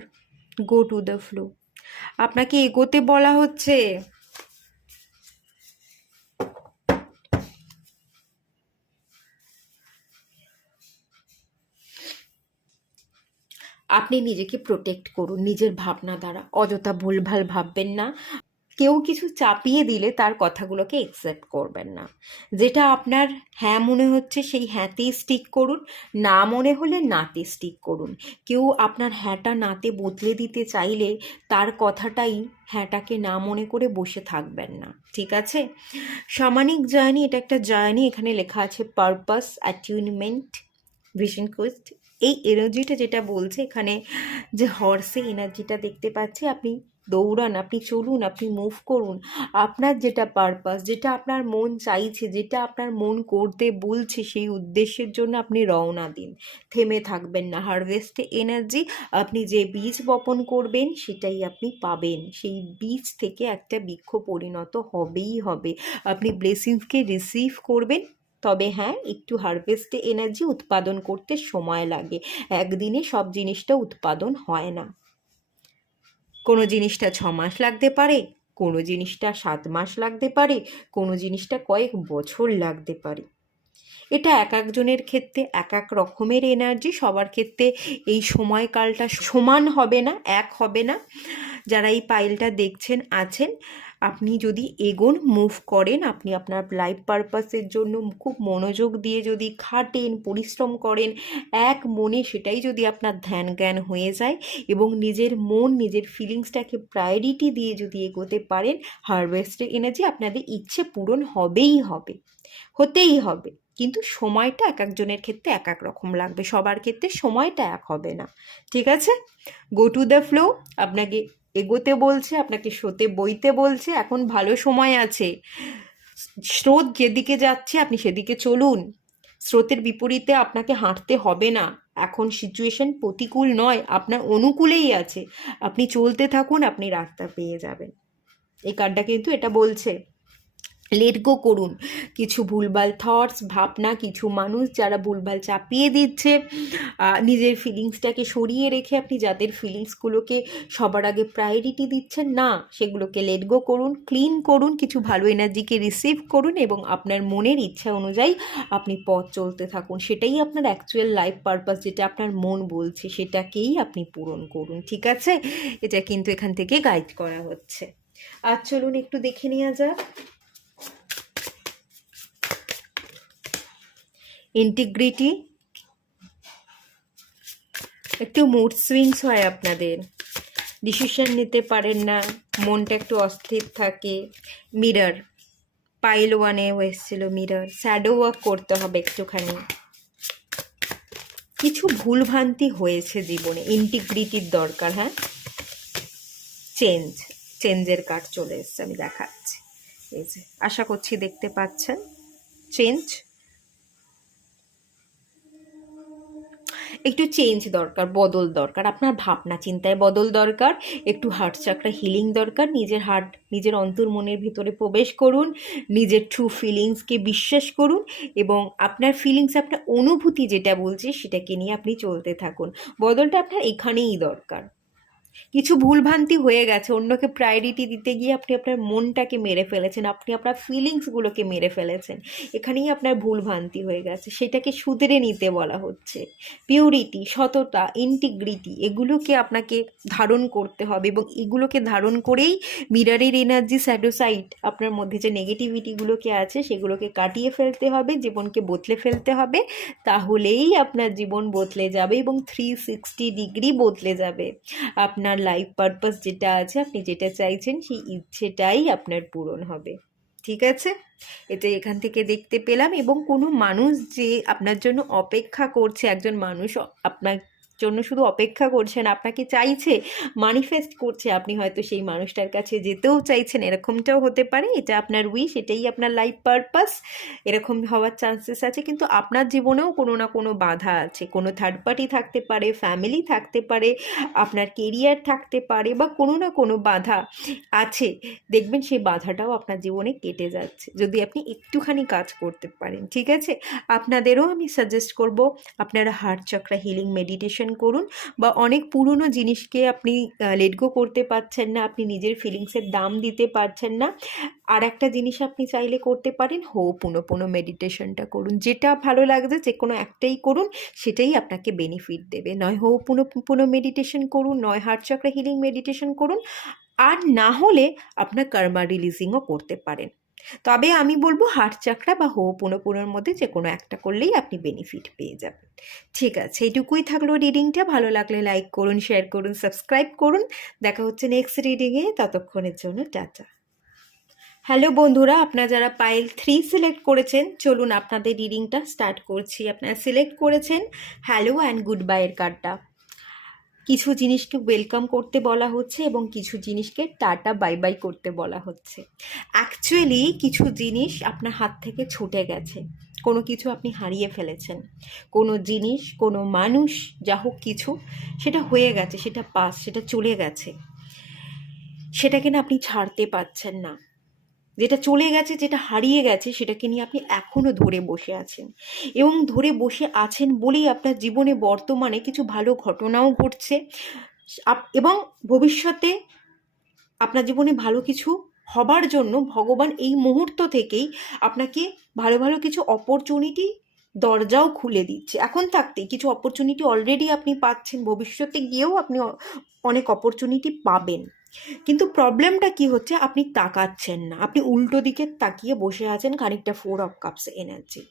go to the flow. আপনাকে এগোতে বলা হচ্ছে, আপনি নিজেকে প্রোটেক্ট করুন নিজের ভাবনা দ্বারা, অযথা ভুলভাল ভাববেন না। কেউ কিছু চাপিয়ে দিলে তার কথাগুলোকে একসেপ্ট করবেন না। যেটা আপনার হ্যাঁ মনে হচ্ছে সেই হ্যাঁতেই স্টিক করুন, না মনে হলে নাতে স্টিক করুন। কেউ আপনার হ্যাঁটা নাতে বদলে দিতে চাইলে তার কথাটাই হ্যাঁটাকে না মনে করে বসে থাকবেন না, ঠিক আছে? সামানিক জার্নি, এটা একটা জার্নি। এখানে লেখা আছে পারপাস, অ্যাটিউনমেন্ট, ভিশন কোয়েস্ট। এই এনার্জিটা যেটা বলছে এখানে, যে হর্সে এনার্জিটা দেখতে পাচ্ছি, আপনি দৌড়ান, আপনি চলুন, আপনি মুভ করুন। আপনার যেটা পারপাস, যেটা আপনার মন চাইছে, যেটা আপনার মন করতে বলছে, সেই উদ্দেশ্যের জন্য আপনি রওনা দিন, থেমে থাকবেন না। হারভেস্টে এনার্জি, আপনি যে বীজ বপন করবেন সেটাই আপনি পাবেন। সেই বীজ থেকে একটা বৃক্ষ পরিণত হবেই হবে। আপনি ব্লেসিংসকে রিসিভ করবেন। তবে হ্যাঁ, একটু হারভেস্টে এনার্জি উৎপাদন করতে সময় লাগে। একদিনে সব জিনিসটা উৎপাদন হয় না। কোনো জিনিসটা 6 মাস লাগতে পারে, কোনো জিনিসটা 7 মাস লাগতে পারে, কোনো জিনিসটা কয়েক বছর লাগতে পারে। এটা এক একজনের ক্ষেত্রে এক এক রকমের এনার্জি। সবার ক্ষেত্রে এই সময়কালটা সমান হবে না, এক হবে না। যারা এই পাইলটা দেখছেন আছেন, আপনি যদি এগোন, মুভ করেন, আপনি আপনার লাইফ পারপাসের জন্য খুব মনোযোগ দিয়ে যদি খাটেন, পরিশ্রম করেন, এক মনে সেটাই যদি আপনার ধ্যান জ্ঞান হয়ে যায় এবং নিজের মন, নিজের ফিলিংসটাকে প্রায়োরিটি দিয়ে যদি এগোতে পারেন, হারভেস্টের এনার্জি আপনাদের ইচ্ছে পূরণ হবেই হবে, হতেই হবে। কিন্তু সময়টা এক একজনের ক্ষেত্রে এক এক রকম লাগবে, সবার ক্ষেত্রে সময়টা এক হবে না, ঠিক আছে? গো টু দ্য ফ্লো, আপনাকে এগোতে বলছে, আপনাকে স্রোতে বইতে বলছে। এখন ভালো সময় আছে, স্রোত যেদিকে যাচ্ছে আপনি সেদিকে চলুন। স্রোতের বিপরীতে আপনাকে হাঁটতে হবে না। এখন সিচুয়েশন প্রতিকূল নয়, আপনার অনুকূলেই আছে। আপনি চলতে থাকুন, আপনি রাস্তা পেয়ে যাবেন। এই কার্ডটা কিন্তু এটা বলছে। লেট গো করুন কিছু ভুলভাল থটস, ভাবনা, কিছু মানুষ যারা ভুলভাল চাপিয়ে দিচ্ছে। নিজের ফিলিংসটাকে সরিয়ে রেখে আপনি যাদের ফিলিংসগুলোকে সবার আগে প্রায়োরিটি দিচ্ছেন না, সেগুলোকে লেট গো করুন, ক্লিন করুন, কিছু ভালো এনার্জিকে রিসিভ করুন এবং আপনার মনের ইচ্ছা অনুযায়ী আপনি পথ চলতে থাকুন। সেটাই আপনার অ্যাকচুয়াল লাইফ পারপাস, যেটা আপনার মন বলছে সেটাকেই আপনি পূরণ করুন, ঠিক আছে? এটা কিন্তু এখান থেকে গাইড করা হচ্ছে। আর চলুন একটু দেখে নেওয়া যাক। ইন্টিগ্রিটি, একটু মুড সুইংস হয় আপনাদের, ডিসিশন নিতে পারেন না, মনটা একটু অস্থির থাকে। মিরর, পাইল ওয়ানেও এসেছিল মিরর। শ্যাডো ওয়ার্ক করতে হবে একটুখানি, কিছু ভুলভ্রান্তি হয়েছে জীবনে, ইন্টিগ্রিটির দরকার। হ্যাঁ, চেঞ্জের কার্ড চলে এসছে, আমি দেখাচ্ছি। এই যে, আশা করছি দেখতে পাচ্ছেন। চেঞ্জ, একটু চেঞ্জ দরকার, বদল দরকার, আপনার ভাবনা চিন্তায় বদল দরকার, একটু হার্ট চাকরা হিলিং দরকার। নিজের অন্তর মনের ভিতরে প্রবেশ করুন, নিজের ট্রু ফিলিংসকে বিশ্বাস করুন এবং আপনার ফিলিংস, আপনার অনুভূতি যেটা বলছে সেটাকে নিয়ে আপনি চলতে থাকুন। বদলটা আপনার এখানেই দরকার। কিছু ভুলভ্রান্তি হয়ে গেছে, অন্যকে প্রায়োরিটি দিতে গিয়ে আপনি আপনার মনটাকে মেরে ফেলেছেন, আপনি আপনার ফিলিংসগুলোকে মেরে ফেলেছেন। এখানেই আপনার ভুলভ্রান্তি হয়ে গেছে, সেটাকে শুধরে নিতে বলা হচ্ছে। পিউরিটি, সততা, ইন্টিগ্রিটি, এগুলোকে আপনাকে ধারণ করতে হবে এবং এগুলোকে ধারণ করেই মিররের এনার্জি, শ্যাডো সাইড, আপনার মধ্যে যে নেগেটিভিটিগুলোকে আছে সেগুলোকে কাটিয়ে ফেলতে হবে, জীবনকে বদলে ফেলতে হবে। তাহলেই আপনার জীবন বদলে যাবে এবং 360 ডিগ্রি বদলে যাবে। আপনার লাইফ পারপাস যেটা আছে, আপনি যেটা চাইছেন সেই ইচ্ছেটাই আপনার পূরণ হবে, ঠিক আছে? এটা এখান থেকে দেখতে পেলাম। এবং কোনো মানুষ যে আপনার জন্য অপেক্ষা করছে, একজন মানুষ আপনার জন্য শুধু অপেক্ষা করছে না, আপনাকে চাইছে, মানিফেস্ট করছে, আপনি হয়তো সেই মানুষটার কাছে যেতেও চাইছেন, এরকমটাও হতে পারে। এটা আপনার উইশ, এটাই আপনার লাইফ পারপাস, এরকম হওয়ার চান্সেস আছে। কিন্তু আপনার জীবনেও কোনো না কোনো বাধা আছে, কোনো থার্ড পার্টি থাকতে পারে, ফ্যামিলি থাকতে পারে, আপনার কেরিয়ার থাকতে পারে, বা কোনো না কোনো বাধা আছে। দেখবেন সেই বাধাটাও আপনার জীবনে কেটে যাচ্ছে যদি আপনি একটুখানি কাজ করতে পারেন, ঠিক আছে? আপনাদেরও আমি সাজেস্ট করব, আপনারা হার্ট চক্রা হিলিং মেডিটেশন করুন, বা অনেক পুরনো জিনিসকে আপনি লেট গো করতে পারছেন না, আপনি নিজের ফিলিংসের দাম দিতে পারছেন না, আর একটা জিনিস আপনি চাইলে করতে পারেন, হোপোনোপোনো মেডিটেশনটা করুন। যেটা ভালো লাগছে যে কোনো একটাই করুন, সেটাই আপনাকে বেনিফিট দেবে। নয় হোপোনোপোনো মেডিটেশন করুন, নয় হার্ট চক্রা হিলিং মেডিটেশন করুন, আর না হলে আপনার কর্মা রিলিজিংও করতে পারেন। তবে আমি বলবো হার্ট চাকরা বা হোপোনোপোনোর মধ্যে যে কোনো একটা করলেই আপনি বেনিফিট পেয়ে যাবেন। ঠিক আছে, এইটুকুই থাকলো রিডিংটা। ভালো লাগলে লাইক করুন, শেয়ার করুন, সাবস্ক্রাইব করুন। দেখা হচ্ছে নেক্সট রিডিংয়ে, ততক্ষণের জন্য টাটা। হ্যালো বন্ধুরা, আপনারা যারা পাইল 3 সিলেক্ট করেছেন, চলুন আপনাদের রিডিংটা স্টার্ট করছি। আপনারা সিলেক্ট করেছেন হ্যালো অ্যান্ড গুড বাইয়ের কার্ডটা। কিছু জিনিসকে ওয়েলকাম করতে বলা হচ্ছে এবং কিছু জিনিসকে টাটা বাই বাই করতে বলা হচ্ছে। অ্যাকচুয়ালি কিছু জিনিস আপনার হাত থেকে ছুটে গেছে, কোনো কিছু আপনি হারিয়ে ফেলেছেন, কোনো জিনিস, কোনো মানুষ, যা হোক কিছু, সেটা হয়ে গেছে, সেটা পাস, সেটা চলে গেছে, সেটাকে না আপনি ছাড়তে পারছেন না। যেটা চলে গেছে, যেটা হারিয়ে গেছে, সেটাকে নিয়ে আপনি এখনও ধরে বসে আছেন, এবং ধরে বসে আছেন বলেই আপনার জীবনে বর্তমানে কিছু ভালো ঘটনাও ঘটছে, এবং ভবিষ্যতে আপনার জীবনে ভালো কিছু হবার জন্য ভগবান এই মুহূর্ত থেকেই আপনাকে ভালো ভালো কিছু অপরচুনিটি দরজাও খুলে দিচ্ছে। এখন থাকতেই কিছু অপরচুনিটি অলরেডি আপনি পাচ্ছেন, ভবিষ্যতে গিয়েও আপনি অনেক অপরচুনিটি পাবেন। কিন্তু প্রবলেমটা কি হচ্ছে, আপনি তাকাচ্ছেন না, আপনি উল্টো দিকে তাকিয়ে বসে আছেন, খানিকটা 4 অফ কাপস এনার্জি।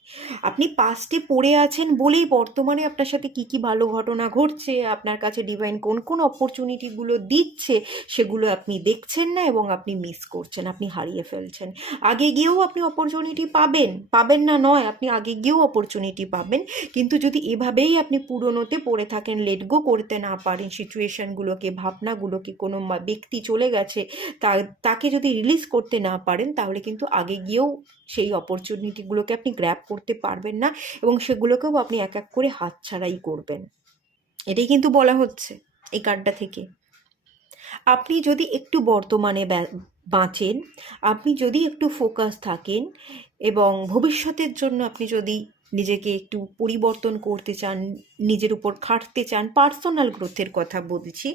আপনি পাস্টে পড়ে আছেন বলেই বর্তমানে আপনার সাথে কি কি ভালো ঘটনা ঘটছে, আপনার কাছে ডিভাইন কোন কোন অপরচুনিটিগুলো দিচ্ছে, সেগুলো আপনি দেখছেন না এবং আপনি মিস করছেন, আপনি হারিয়ে ফেলছেন। আগে গিয়েও আপনি অপরচুনিটি পাবেন, পাবেন না নয়, আপনি আগে গিয়েও অপরচুনিটি পাবেন। কিন্তু যদি এভাবেই আপনি পুরনোতে পড়ে থাকেন, লেট গো করতে না পারেন সিচুয়েশানগুলোকে, ভাবনাগুলোকে, কোনো ব্যক্তি চলে গেছে তাকে যদি রিলিজ করতে না পারেন, তাহলে কিন্তু আগে গিয়েও সেই অপরচুনিটিগুলোকে আপনি গ্র্যাব করতে পারবেন না, এবং সেগুলোকেও আপনি এক এক করে হাতছাড়াই করবেন। এটাই কিন্তু বলা হচ্ছে এই কার্ডটা থেকে। আপনি যদি একটু বর্তমানে বাঁচেন, আপনি যদি একটু ফোকাস থাকেন, এবং ভবিষ্যতের জন্য আপনি যদি নিজেকে একটু পরিবর্তন করতে চান, নিজের উপর খাটতে চান, পার্সোনাল গ্রোথের কথা বলছি,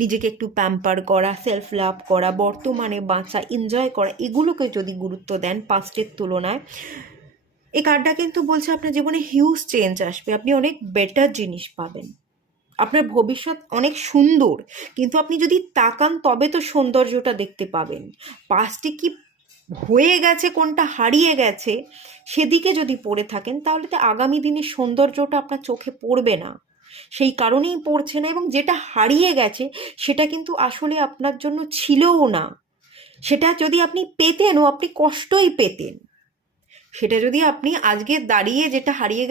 নিজেকে একটু প্যাম্পার করা, সেলফ লাভ করা, বর্তমানে বাঁচা, এনজয় করা, এগুলোকে যদি গুরুত্ব দেন পাস্টের তুলনায়, এই কার্ডটা কিন্তু বলছে আপনার জীবনে হিউজ চেঞ্জ আসবে, আপনি অনেক বেটার জিনিস পাবেন, আপনার ভবিষ্যৎ অনেক সুন্দর। কিন্তু আপনি যদি তাকান তবে তো সৌন্দর্যটা দেখতে পাবেন। পাস্টে কি হয়ে গেছে, কোনটা হারিয়ে গেছে, সেদিকে যদি পড়ে থাকেন, তাহলে তো আগামী দিনের সৌন্দর্যটা আপনার চোখে পড়বে না, সেই কারণেই পড়ছে না। এবং যেটা হারিয়ে গেছে সেটা কিন্তু আসলে আপনার জন্য ছিলও না, সেটা যদি আপনি পেতেনও আপনি কষ্টই পেতেন। সেটা যদি আপনি আজকে দাঁড়িয়ে যেটা হারিয়ে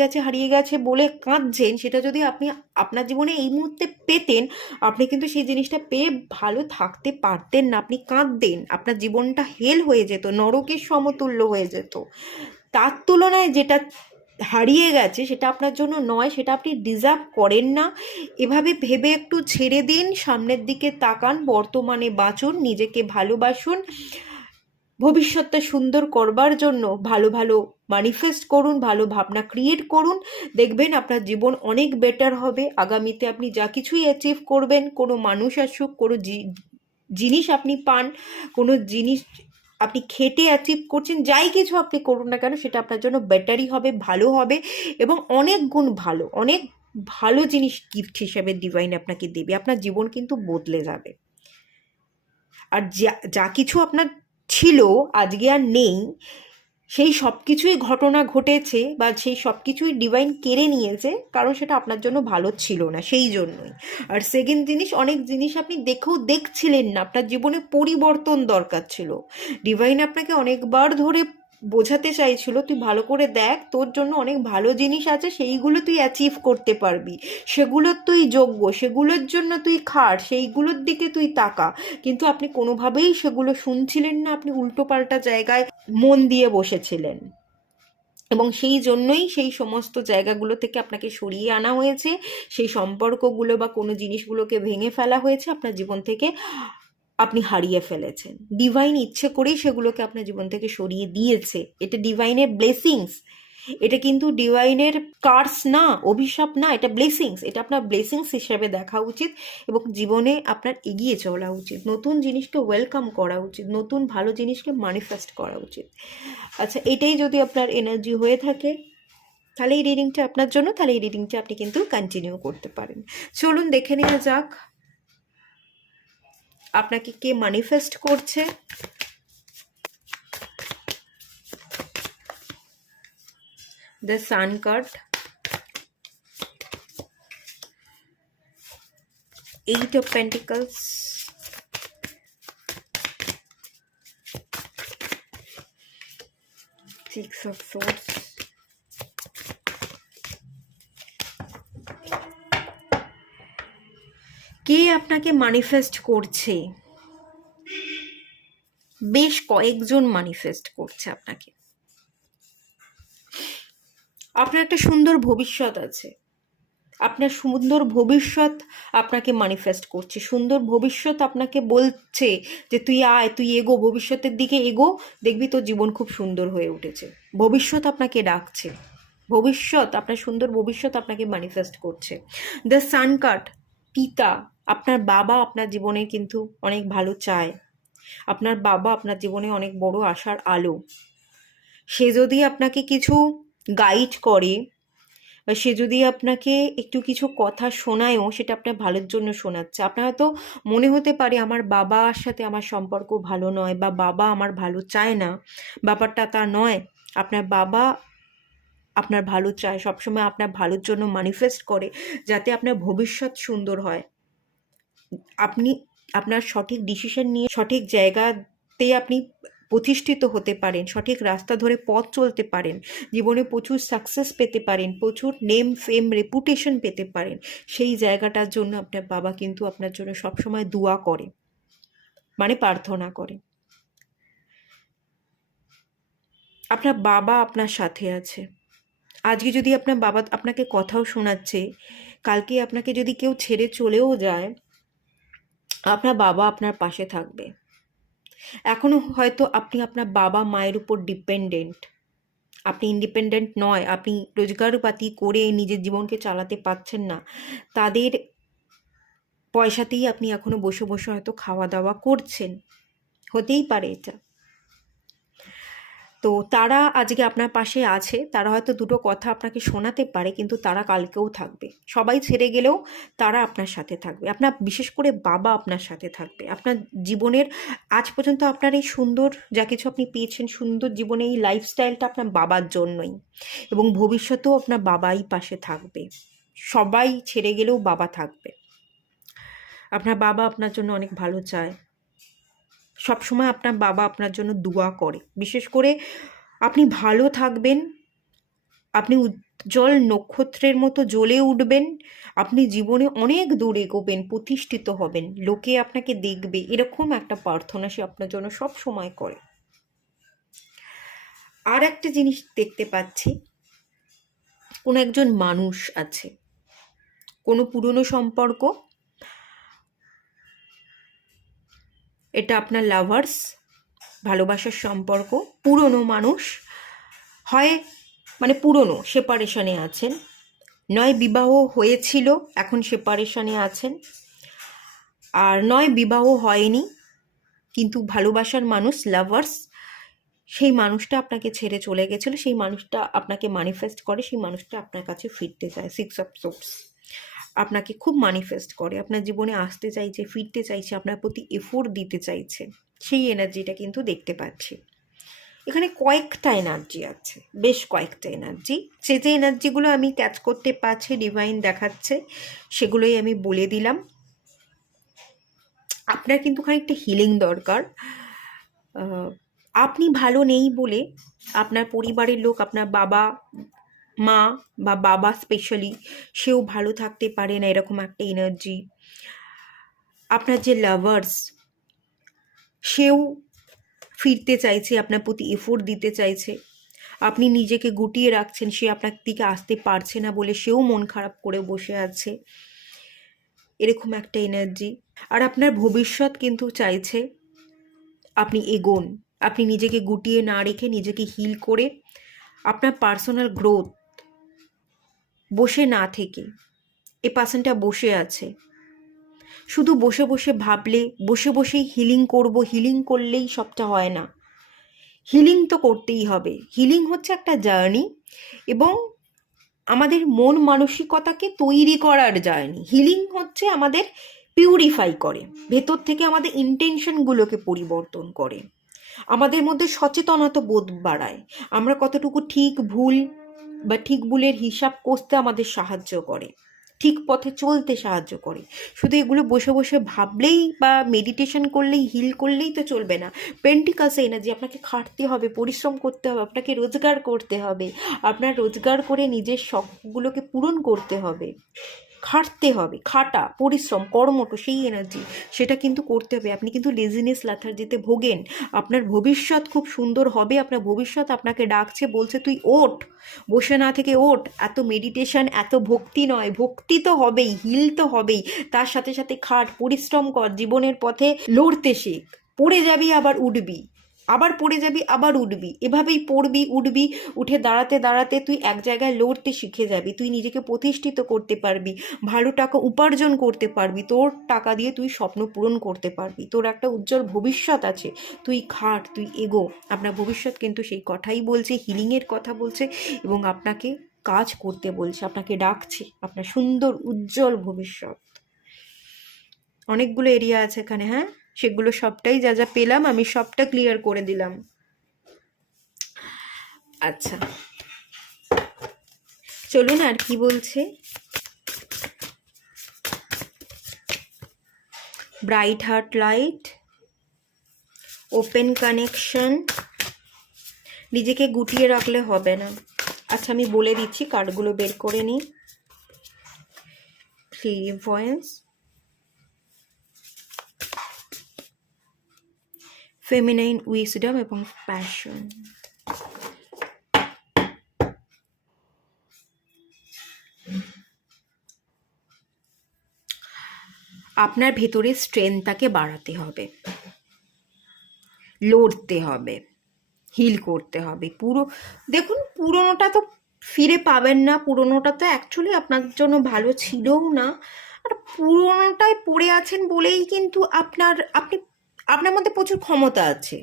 গেছে বলে কাঁদছেন, সেটা যদি আপনি আপনার জীবনে এই মুহূর্তে পেতেন, আপনি কিন্তু সেই জিনিসটা পেয়ে ভালো থাকতে পারতেন না, আপনি কাঁদতেন, আপনার জীবনটা হেল হয়ে যেত, নরকের সমতুল্য হয়ে যেত। তার তুলনায় যেটা হারিয়ে গেছে সেটা আপনার জন্য নয়, সেটা আপনি ডিজার্ভ করেন না। এভাবে ভেবে একটু ছেড়ে দিন, সামনের দিকে তাকান, বর্তমানে বাঁচুন, নিজেকে ভালোবাসুন, ভবিষ্যৎটা সুন্দর করবার জন্য ভালো ভালো ম্যানিফেস্ট করুন, ভালো ভাবনা ক্রিয়েট করুন, দেখবেন আপনার জীবন অনেক বেটার হবে। আগামীতে আপনি যা কিছুই অ্যাচিভ করবেন, কোনো মানুষ আসুক, কোনো জিনিস আপনি পান, কোনো জিনিস আপনি খেটে অ্যাচিভ করছেন, যাই কিছু আপনি করুন না কেন, সেটা আপনার জন্য বেটারই হবে, ভালো হবে, এবং অনেক গুণ ভালো, অনেক ভালো জিনিস গিফট হিসেবে ডিভাইন আপনাকে দেবে, আপনার জীবন কিন্তু বদলে যাবে। আর যা যা কিছু আপনার ছিল আজকে আর নেই, সেই সব কিছুই ঘটনা ঘটেছে বা সেই সব কিছুই ডিভাইন কেড়ে নিয়েছে, কারণ সেটা আপনার জন্য ভালো ছিল না, সেই জন্যই। আর সেকেন্ড জিনিস, অনেক জিনিস আপনি দেখছিলেন না, আপনার জীবনে পরিবর্তন দরকার ছিল। ডিভাইন আপনাকে অনেকবার ধরে বোঝাতে চাইছিল, তুই ভালো করে দেখ, তোর জন্য অনেক ভালো জিনিস আছে, সেইগুলো তুই অ্যাচিভ করতে পারবি, সেগুলোর তুই যোগ্য, সেগুলোর জন্য তুই খাট, সেইগুলোর দিকে তুই তাকা। কিন্তু আপনি কোনোভাবেই সেগুলো শুনছিলেন না, আপনি উল্টোপাল্টা জায়গায় মন দিয়ে বসেছিলেন, এবং সেই জন্যই সেই সমস্ত জায়গাগুলো থেকে আপনাকে সরিয়ে আনা হয়েছে, সেই সম্পর্কগুলো বা কোনো জিনিসগুলোকে ভেঙে ফেলা হয়েছে, আপনার জীবন থেকে আপনি হারিয়ে ফেলেছেন। ডিভাইন ইচ্ছে করেই সেগুলোকে আপনার জীবন থেকে সরিয়ে দিয়েছে, এটা ডিভাইনের ব্লেসিংস, এটা কিন্তু ডিভাইনের কার্স না, অভিশাপ না, এটা ব্লেসিংস, এটা আপনার ব্লেসিংস হিসেবে দেখা উচিত, এবং জীবনে আপনার এগিয়ে চলা উচিত, নতুন জিনিসকে ওয়েলকাম করা উচিত, নতুন ভালো জিনিসকে ম্যানিফেস্ট করা উচিত। আচ্ছা, এটাই যদি আপনার এনার্জি হয়ে থাকে, তাহলে এই রিডিংটা আপনার জন্য, তাহলে এই রিডিংটা আপনি কিন্তু কন্টিনিউ করতে পারেন। চলুন দেখে নেওয়া যাক আপনাকে কে ম্যানিফেস্ট করছে? The sun card, 8 of Pentacles, Six of Swords, কে আপনাকে ম্যানিফেস্ট করছে? বেশ কয়েকজন ম্যানিফেস্ট করছে আপনাকে। আপনার একটা সুন্দর ভবিষ্যৎ আছে, আপনার সুন্দর ভবিষ্যৎ আপনাকে ম্যানিফেস্ট করছে। সুন্দর ভবিষ্যৎ আপনাকে বলছে যে তুই আয়, তুই এগো, ভবিষ্যতের দিকে এগো, দেখবি তোর জীবন খুব সুন্দর হয়ে উঠেছে। ভবিষ্যৎ আপনাকে ডাকছে, ভবিষ্যৎ, আপনার সুন্দর ভবিষ্যৎ আপনাকে ম্যানিফেস্ট করছে। দ্য সান কার্ড, পিতা, আপনার বাবা আপনার জীবনে কিন্তু অনেক ভালো চায়। আপনার বাবা আপনার জীবনে অনেক বড় আশার আলো। সে যদি আপনাকে কিছু গাইড করে বা সে যদি আপনাকে একটু কিছু কথা শোনায়ও, সেটা আপনার ভালোর জন্য শোনাচ্ছে। আপনার হয়তো মনে হতে পারে আমার বাবার সাথে আমার সম্পর্ক ভালো নয় বা বাবা আমার ভালো চায় না, ব্যাপারটা তা নয়। আপনার বাবা আপনার ভালো চায়, সবসময় আপনার ভালোর জন্য ম্যানিফেস্ট করে যাতে আপনার ভবিষ্যৎ সুন্দর হয়। আপনি আপনার সঠিক ডিসিশন নিয়ে সঠিক জায়গাতে আপনি প্রতিষ্ঠিত হতে পারেন, সঠিক রাস্তা ধরে পথ চলতে পারেন, জীবনে প্রচুর সাকসেস পেতে পারেন, প্রচুর নেম ফেম রেপুটেশন পেতে পারেন। সেই জায়গাটার জন্য আপনার বাবা কিন্তু আপনার জন্য সবসময় দোয়া করে, মানে প্রার্থনা করে। আপনার বাবা আপনার সাথে আছে। আজকে যদি আপনার বাবা আপনাকে কথাও শোনাচ্ছে, কালকে আপনাকে যদি কেউ ছেড়ে চলেও যায়, আপনার বাবা আপনার পাশে থাকবে। এখনও হয়তো আপনি আপনার বাবা মায়ের উপর ডিপেন্ডেন্ট, আপনি ইন্ডিপেন্ডেন্ট নয়, আপনি রোজগারপাতি করে নিজের জীবনকে চালাতে পারছেন না, তাদের পয়সাতেই আপনি এখনও বসে বসে হয়তো খাওয়া দাওয়া করছেন, হতেই পারে এটা। তো তারা আজকে আপনার পাশে আছে, তারা হয়তো দুটো কথা আপনাকে শোনাতে পারে, কিন্তু তারা কালকেও থাকবে। সবাই ছেড়ে গেলেও তারা আপনার সাথে থাকবে। আপনার বিশেষ করে বাবা আপনার সাথে থাকবে। আপনার জীবনের আজ পর্যন্ত আপনার এই সুন্দর যা কিছু আপনি পেয়েছেন, সুন্দর জীবনে এই লাইফস্টাইলটা আপনার বাবার জন্যই, এবং ভবিষ্যতেও আপনার বাবাই পাশে থাকবে। সবাই ছেড়ে গেলেও বাবা থাকবে। আপনার বাবা আপনার জন্য অনেক ভালো চায়, সবসময় আপনার বাবা আপনার জন্য দোয়া করে। বিশেষ করে আপনি ভালো থাকবেন, আপনি উজ্জ্বল নক্ষত্রের মতো জ্বলে উঠবেন, আপনি জীবনে অনেক দূর এগোবেন, প্রতিষ্ঠিত হবেন, লোকে আপনাকে দেখবে, এরকম একটা প্রার্থনা সে আপনার জন্য সব সময় করে। আর একটা জিনিস দেখতে পাচ্ছি, কোনো একজন মানুষ আছে, কোনো পুরনো সম্পর্ক, এটা আপনার লাভার্স, ভালোবাসার সম্পর্ক, পুরনো মানুষ হয়, মানে পুরনো সেপারেশনে আছেন, নয় বিবাহ হয়েছিল এখন সেপারেশনে আছেন, আর নয় বিবাহ হয়নি কিন্তু ভালোবাসার মানুষ, লাভার্স, সেই মানুষটা আপনাকে ছেড়ে চলে গেছিলো, সেই মানুষটা আপনাকে ম্যানিফেস্ট করে, সেই মানুষটা আপনার কাছে ফিরতে চায়। 6 of Swords আপনাকে খুব ম্যানিফেস্ট করে, আপনার জীবনে আসতে চাইছে, ফিরতে চাইছে, আপনার প্রতি এফোর্ট দিতে চাইছে, সেই এনার্জিটা কিন্তু দেখতে পাচ্ছি। এখানে কয়েকটা এনার্জি আছে, বেশ কয়েকটা এনার্জি। যে যে এনার্জিগুলো আমি ক্যাচ করতে পারছি, ডিভাইন দেখাচ্ছে, সেগুলোই আমি বলে দিলাম। আপনার কিন্তু খানিকটা হিলিং দরকার। আপনি ভালো নেই বলে আপনার পরিবারের লোক, আপনার বাবা মা বা বাবা স্পেশালি, সেও ভালো থাকতে পারে না, এরকম একটা এনার্জি। আপনার যে লাভার্স, সেও ফিরতে চাইছে, আপনার প্রতি এফোর্ট দিতে চাইছে, আপনি নিজেকে গুটিয়ে রাখছেন, সে আপনার দিকে আসতে পারছে না বলে সেও মন খারাপ করে বসে আছে, এরকম একটা এনার্জি। আর আপনার ভবিষ্যৎ কিন্তু চাইছে আপনি এগোন, আপনি নিজেকে গুটিয়ে না রেখে নিজেকে হিল করে আপনার পার্সোনাল গ্রোথ, বসে না থেকে। এ পার্সনটা বসে আছে, শুধু বসে বসে ভাবলে, বসে বসেই হিলিং করব, হিলিং করলেই সবটা হয় না, হিলিং তো করতেই হবে। হিলিং হচ্ছে একটা জার্নি, এবং আমাদের মন মানসিকতাকে তৈরি করার জার্নি। হিলিং হচ্ছে আমাদের পিউরিফাই করে, ভেতর থেকে আমাদের ইন্টেনশনগুলোকে পরিবর্তন করে, আমাদের মধ্যে সচেতনতা বোধ বাড়ায়, আমরা কতটুকু ঠিক ভুল বা ঠিক ভুলের হিসাব কষতে আমাদের সাহায্য করে, ঠিক পথে চলতে সাহায্য করে। শুধু এগুলো বসে বসে ভাবলেই বা মেডিটেশন করলেই হিল করলেই তো চলবে না। পেন্টিকালস এনার্জি, আপনাকে খাটতে হবে, পরিশ্রম করতে হবে, আপনাকে রোজগার করতে হবে, আপনার রোজগার করে নিজের শখগুলোকে পূরণ করতে হবে, খাটতে হবে, খাটা পরিশ্রম কর্মঠ সেই এনার্জি, সেটা কিন্তু করতে হবে। আপনি কিন্তু লেজিনেস লেথার্জিতে ভোগেন, আপনার ভবিষ্যৎ খুব সুন্দর হবে, আপনার ভবিষ্যৎ আপনাকে ডাকছে, বলছে তুই ওঠ, বসে না থেকে ওঠ। এত মেডিটেশন, এত ভক্তি নয়, ভক্তি তো হবেই, হিল তো হবেই, তার সাথে সাথে খাট, পরিশ্রম কর, জীবনের পথে লড়তে শেখ। পড়ে যাবি আবার উঠবি, আবার পড়ে যাবি আবার উঠবি, এভাবেই পড়বি উঠবি, উঠে দাঁড়াতে দাঁড়াতে তুই এক জায়গায় লড়তে শিখে যাবি, তুই নিজেকে প্রতিষ্ঠিত করতে পারবি, ভালো টাকা উপার্জন করতে পারবি, তোর টাকা দিয়ে তুই স্বপ্ন পূরণ করতে পারবি, তোর একটা উজ্জ্বল ভবিষ্যৎ আছে, তুই খাট, তুই এগো। আপনার ভবিষ্যৎ কিন্তু সেই কথাই বলছে, হিলিংয়ের কথা বলছে, এবং আপনাকে কাজ করতে বলছে, আপনাকে ডাকছে, আপনার সুন্দর উজ্জ্বল ভবিষ্যৎ। অনেকগুলো এরিয়া আছে এখানে, হ্যাঁ, সেগুলো সবটাই যা যা পেলাম আমি সবটা ক্লিয়ার করে দিলাম। আচ্ছা, চলুন আর কি বলছে। Bright heart light, open connection, নিজেকে গুটিয়ে রাখলে হবে না। আচ্ছা, আমি বলে দিচ্ছি, কার্ডগুলো বের করে নিই। ক্লেয়ারভয়েন্স, ফেমিনাইন উইজডম এবং প্যাশন। আপনার ভেতরে স্ট্রেংথটাকে বাড়াতে হবে, লড়তে হবে, হিল করতে হবে। দেখুন, পুরোনোটা তো ফিরে পাবেন না, পুরোনোটা তো অ্যাকচুয়ালি আপনার জন্য ভালো ছিলও না, আর পুরোনোটায় পড়ে আছেন বলেই কিন্তু আপনার মধ্যে প্রচুর ক্ষমতা আছে,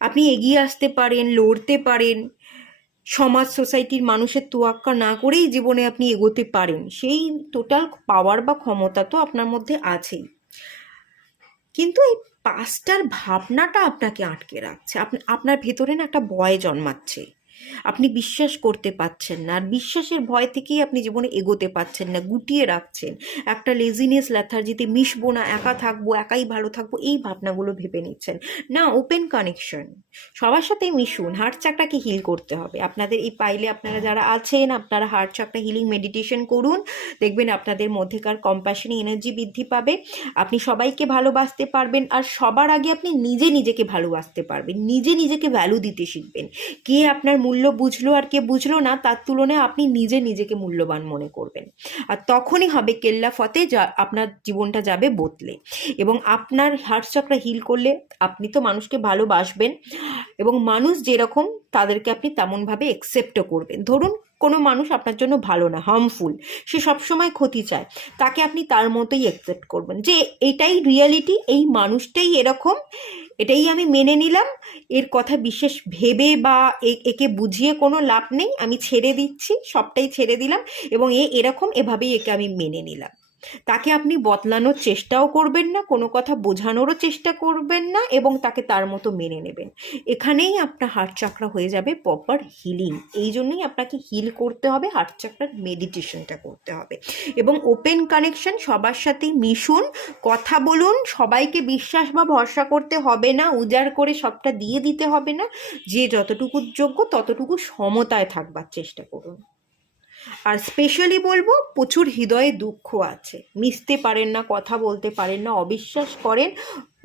আপনি এগিয়ে আসতে পারেন, লড়তে পারেন, সমাজ সোসাইটির মানুষের তোয়াক্কা না করেই জীবনে আপনি এগোতে পারেন, সেই টোটাল পাওয়ার বা ক্ষমতা তো আপনার মধ্যে আছেই। কিন্তু এই পাস্টার ভাবনাটা আপনাকে আটকে রাখছে, আপনার ভেতরে না একটা ভয় জন্মাচ্ছে, আপনি বিশ্বাস করতে পারছেন না, আর বিশ্বাসের ভয় থেকেই আপনি জীবনে এগোতে পারছেন না, গুটিয়ে রাখছেন, একটা লেজিনেস লেথার্জিতে মিশবো না, একা থাকবো, একাই ভালো থাকবো, এই ভাবনাগুলো ভেবে নিচ্ছেন না। ওপেন কানেকশন, সবার সাথেই মিশুন, হার্ট চাকরাকে হিল করতে হবে। আপনাদের এই পাইলে আপনারা যারা আছেন, আপনারা হার্ট চাকরা হিলিং মেডিটেশন করুন, দেখবেন আপনাদের মধ্যেকার কম্প্যাশনে এনার্জি বৃদ্ধি পাবে, আপনি সবাইকে ভালোবাসতে পারবেন, আর সবার আগে আপনি নিজেকে ভালোবাসতে পারবেন, নিজেকে ভ্যালু দিতে শিখবেন। কে আপনার মূল্য বুঝলো আর কে বুঝলো না, তার তুলনায় আপনি নিজেকে মূল্যবান মনে করবেন, আর তখনই হবে কেল্লা ফতে, যা আপনার জীবনটা যাবে বদলে। এবং আপনার হার্ট চক্র হিল করলে আপনি তো মানুষকে ভালোবাসবেন, এবং মানুষ যেরকম তাদেরকে আপনি তেমনভাবে একসেপ্টও করবেন। ধরুন কোনো মানুষ আপনার জন্য ভালো না, হার্মফুল, সে সবসময় ক্ষতি চায়, তাকে আপনি তার মতোই অ্যাকসেপ্ট করবেন, যে এটাই রিয়ালিটি, এই মানুষটাই এরকম, এটাই আমি মেনে নিলাম, এর কথা বিশেষ ভেবে বা একে বুঝিয়ে কোনো লাভ নেই, আমি ছেড়ে দিচ্ছি, সবটাই ছেড়ে দিলাম, এবং এরকম, এভাবেই একে আমি মেনে নিলাম। তাকে আপনি বদলানোর চেষ্টাও করবেন না, কোনো কথা বোঝানোরও চেষ্টা করবেন না, এবং তাকে তার মতো মেনে নেবেন। এখানেই আপনার হার্ট চাকরা হয়ে যাবে প্রপার হিলিং। এই জন্যই আপনাকে হিল করতে হবে, হার্ট চাকরার মেডিটেশনটা করতে হবে, এবং ওপেন কানেকশন, সবার সাথেই মিশুন, কথা বলুন, সবাইকে বিশ্বাস বা ভরসা করতে হবে না, উজাড় করে সবটা দিয়ে দিতে হবে না, যে যতটুকু যোগ্য ততটুকু সমতায় থাকবার চেষ্টা করুন। আর স্পেশালি বলবো, প্রচুর হৃদয়ে দুঃখ আছে, মিশতে পারেন না, কথা বলতে পারেন না, অবিশ্বাস করেন,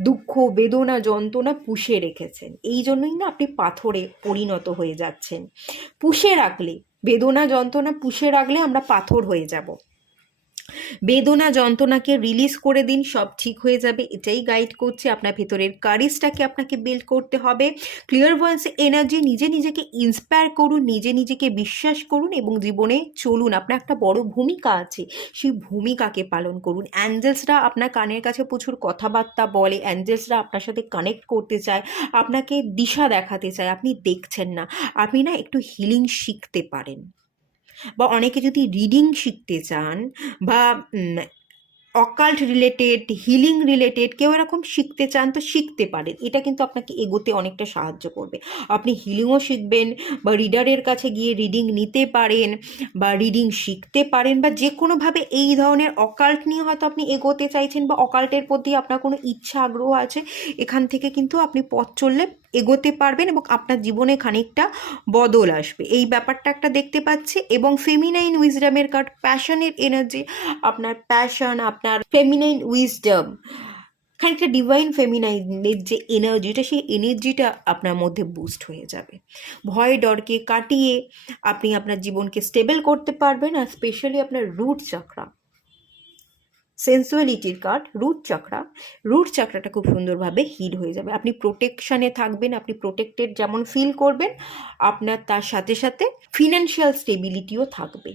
দুঃখ বেদনা যন্ত্রণা পুষে রেখেছেন, এই জন্যই না আপনি পাথরে পরিণত হয়ে যাচ্ছেন। পুষে রাখলে, বেদনা যন্ত্রণা পুষে রাখলে আমরা পাথর হয়ে যাব। বেদনা যন্ত্রণাকে রিলিজ করে দিন, সব ঠিক হয়ে যাবে, এটাই গাইড করছে। আপনার ভেতরের কারেজটাকে আপনাকে বিল্ড করতে হবে। ক্লিয়ারভয়েন্স এনার্জি, নিজেকে ইন্সপায়ার করুন, নিজেকে বিশ্বাস করুন, এবং জীবনে চলুন। আপনার একটা বড় ভূমিকা আছে, সেই ভূমিকাকে পালন করুন। অ্যাঞ্জেলসরা আপনার কানের কাছে প্রচুর কথাবার্তা বলে, অ্যাঞ্জেলসরা আপনার সাথে কানেক্ট করতে চায়, আপনাকে দিশা দেখাতে চায়, আপনি দেখছেন না। আপনি না একটু হিলিং শিখতে পারেন, বা অনেকে যদি রিডিং শিখতে চান, বা অকাল্ট রিলেটেড, হিলিং রিলেটেড কেউ এরকম শিখতে চান তো শিখতে পারেন। এটা কিন্তু আপনাকে এগোতে অনেকটা সাহায্য করবে। আপনি হিলিংও শিখবেন, বা রিডারের কাছে গিয়ে রিডিং নিতে পারেন, বা রিডিং শিখতে পারেন, বা যে কোনোভাবে এই ধরনের অকাল্ট নিয়ে হয়তো আপনি এগোতে চাইছেন, বা অকাল্টের প্রতি আপনার কোনো ইচ্ছা আগ্রহ আছে, এখান থেকে কিন্তু আপনি পথ চললে এগোতে পারবেন এবং আপনার জীবনে খানিকটা বদল আসবে, এই ব্যাপারটা একটা দেখতে পাচ্ছি। এবং ফেমিনাইন উইজডামের কার্ড, প্যাশনের এনার্জি, আপনার প্যাশন, আপনার ফেমিনাইন উইজডম, খানিকটা ডিভাইন ফেমিনাইনের যে এনার্জিটা, সেই এনার্জিটা আপনার মধ্যে বুস্ট হয়ে যাবে। ভয় ডরকে কাটিয়ে আপনি আপনার জীবনকে স্টেবল করতে পারবেন। আর স্পেশালি আপনার রুট চাকরা, সেন্সুয়ালিটির কার্ড, রুট চাকরাটা খুব সুন্দরভাবে হিল হয়ে যাবে। আপনি প্রোটেকশানে থাকবেন, আপনি প্রোটেক্টেড যেমন ফিল করবেন, আপনার তার সাথে সাথে ফিনান্সিয়াল স্টেবিলিটিও থাকবে,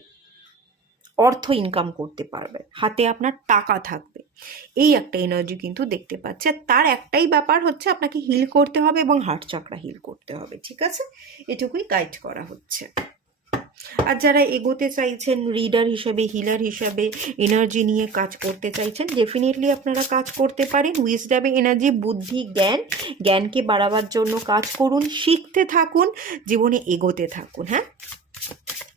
অর্থ ইনকাম করতে পারবে, হাতে আপনার টাকা থাকবে, এই একটা এনার্জি কিন্তু দেখতে পাচ্ছে। তার একটাই ব্যাপার হচ্ছে আপনাকে হিল করতে হবে এবং হার্ট চাকরা হিল করতে হবে, ঠিক আছে? এটুকুই গাইড করা হচ্ছে। আর যারা এগোতে চাইছেন রিডার হিসাবে, হিলার হিসাবে, এনার্জি নিয়ে কাজ করতে চাইছেন, ডেফিনেটলি আপনারা কাজ করতে পারেন। উইজডামে এনার্জি, বুদ্ধি, জ্ঞানকে বাড়াবার জন্য কাজ করুন, শিখতে থাকুন, জীবনে এগোতে থাকুন। হ্যাঁ,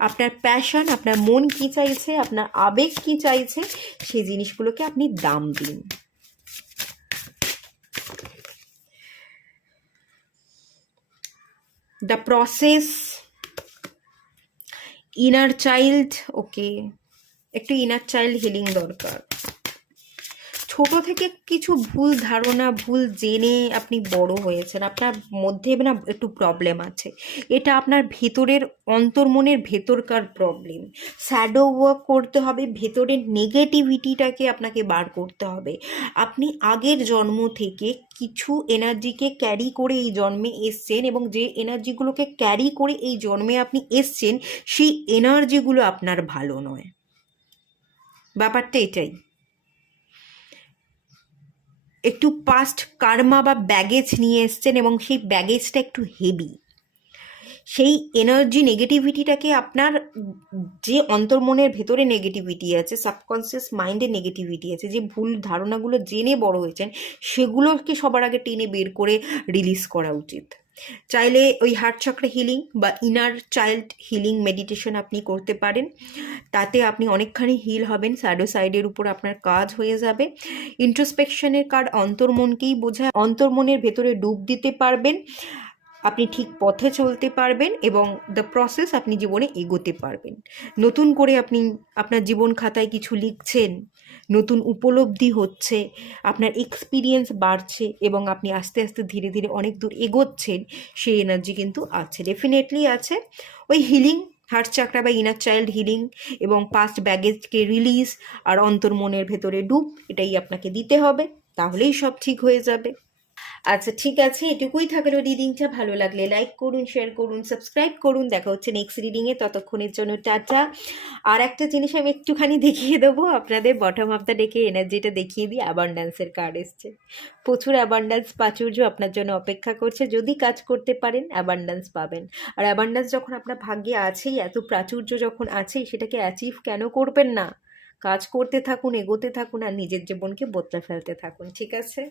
আপনার প্যাশন, আপনার মন কি চাইছে, আপনার আবেগ কি চাইছে, সেই জিনিসগুলোকে আপনি দাম দিন। দ্য প্রসেস, ইনার চাইল্ড, ওকে, একটু ইনার চাইল্ড হিলিং দরকার। ছোট থেকে কিছু ভুল ধারণা, ভুল জেনে আপনি বড় হয়েছেন, আপনার মধ্যে না একটু প্রবলেম আছে, এটা আপনার ভেতরের অন্তর্মনের ভেতরকার প্রবলেম। শ্যাডো ওয়ার্ক করতে হবে, ভেতরের নেগেটিভিটিটাকে আপনাকে বার করতে হবে। আপনি আগের জন্ম থেকে কিছু এনার্জিকে ক্যারি করে এই জন্মে এসছেন, এবং যে এনার্জিগুলোকে ক্যারি করে এই জন্মে আপনি এসছেন, সেই এনার্জিগুলো আপনার ভালো নয়। ব্যাপারটা এটাই, একটু পাস্ট কার্মা বা ব্যাগেজ নিয়ে এসছেন, এবং সেই ব্যাগেজটা একটু হেভি। সেই এনার্জি নেগেটিভিটিটাকে আপনার যে অন্তর্মনের ভেতরে নেগেটিভিটি আছে, সাবকনসিয়াস মাইন্ডে নেগেটিভিটি আছে, যে ভুল ধারণাগুলো জেনে বড় হয়েছেন, সেগুলোকে সবার আগে টেনে বের করে রিলিজ করা উচিত। চাইলে ওই হার্ট চক্র হিলিং বা ইনার চাইল্ড হিলিং মেডিটেশন আপনি করতে পারেন, তাতে আপনি অনেকখানি হিল হবেন, শ্যাডো সাইডের উপর আপনার কাজ হয়ে যাবে। ইন্ট্রোস্পেকশনের কার্ড অন্তর্মনকেই বোঝায়, অন্তর্মনের ভেতরে ডুব দিতে পারবেন, আপনি ঠিক পথে চলতে পারবেন, এবং দ্য প্রসেস, আপনি জীবনে এগোতে পারবেন। নতুন করে আপনি আপনার জীবন খাতায় কিছু লিখছেন, নতুন উপলব্ধি হচ্ছে, আপনার এক্সপিরিয়েন্স বাড়ছে, এবং আপনি আস্তে আস্তে ধীরে ধীরে অনেক দূর এগোচ্ছেন, সেই এনার্জি কিন্তু আছে, ডেফিনেটলি আছে। ওই হিলিং, হার্ট চাকরা বা ইনার চাইল্ড হিলিং, এবং পাস্ট ব্যাগেজকে রিলিজ, আর অন্তর্মনের ভেতরে ডুব, এটাই আপনাকে দিতে হবে, তাহলেই সব ঠিক হয়ে যাবে। আচ্ছা, ঠিক আছে, এটুকুই থাকলো রিডিংটা। ভালো লাগলে লাইক করুন, শেয়ার করুন, সাবস্ক্রাইব করুন। দেখা হচ্ছে নেক্সট রিডিংয়ে, ততক্ষণের জন্য টাটা। আর একটা জিনিস আমি একটুখানি দেখিয়ে দেবো আপনাদের, বটম অফ দ্য ডেকে এনার্জিটা দেখিয়ে দিই। অ্যাবান্ড্যান্সের কার্ড এসছে, প্রচুর অ্যাবান্ড্যান্স, প্রাচুর্য আপনার জন্য অপেক্ষা করছে। যদি কাজ করতে পারেন অ্যাবান্ড্যান্স পাবেন। আর অ্যাবান্ড্যান্স যখন আপনার ভাগ্যে আছেই, এত প্রাচুর্য যখন আছেই, সেটাকে অ্যাচিভ কেন করবেন না? কাজ করতে থাকুন, এগোতে থাকুন, আর নিজের জীবনকে বদলে ফেলতে থাকুন, ঠিক আছে?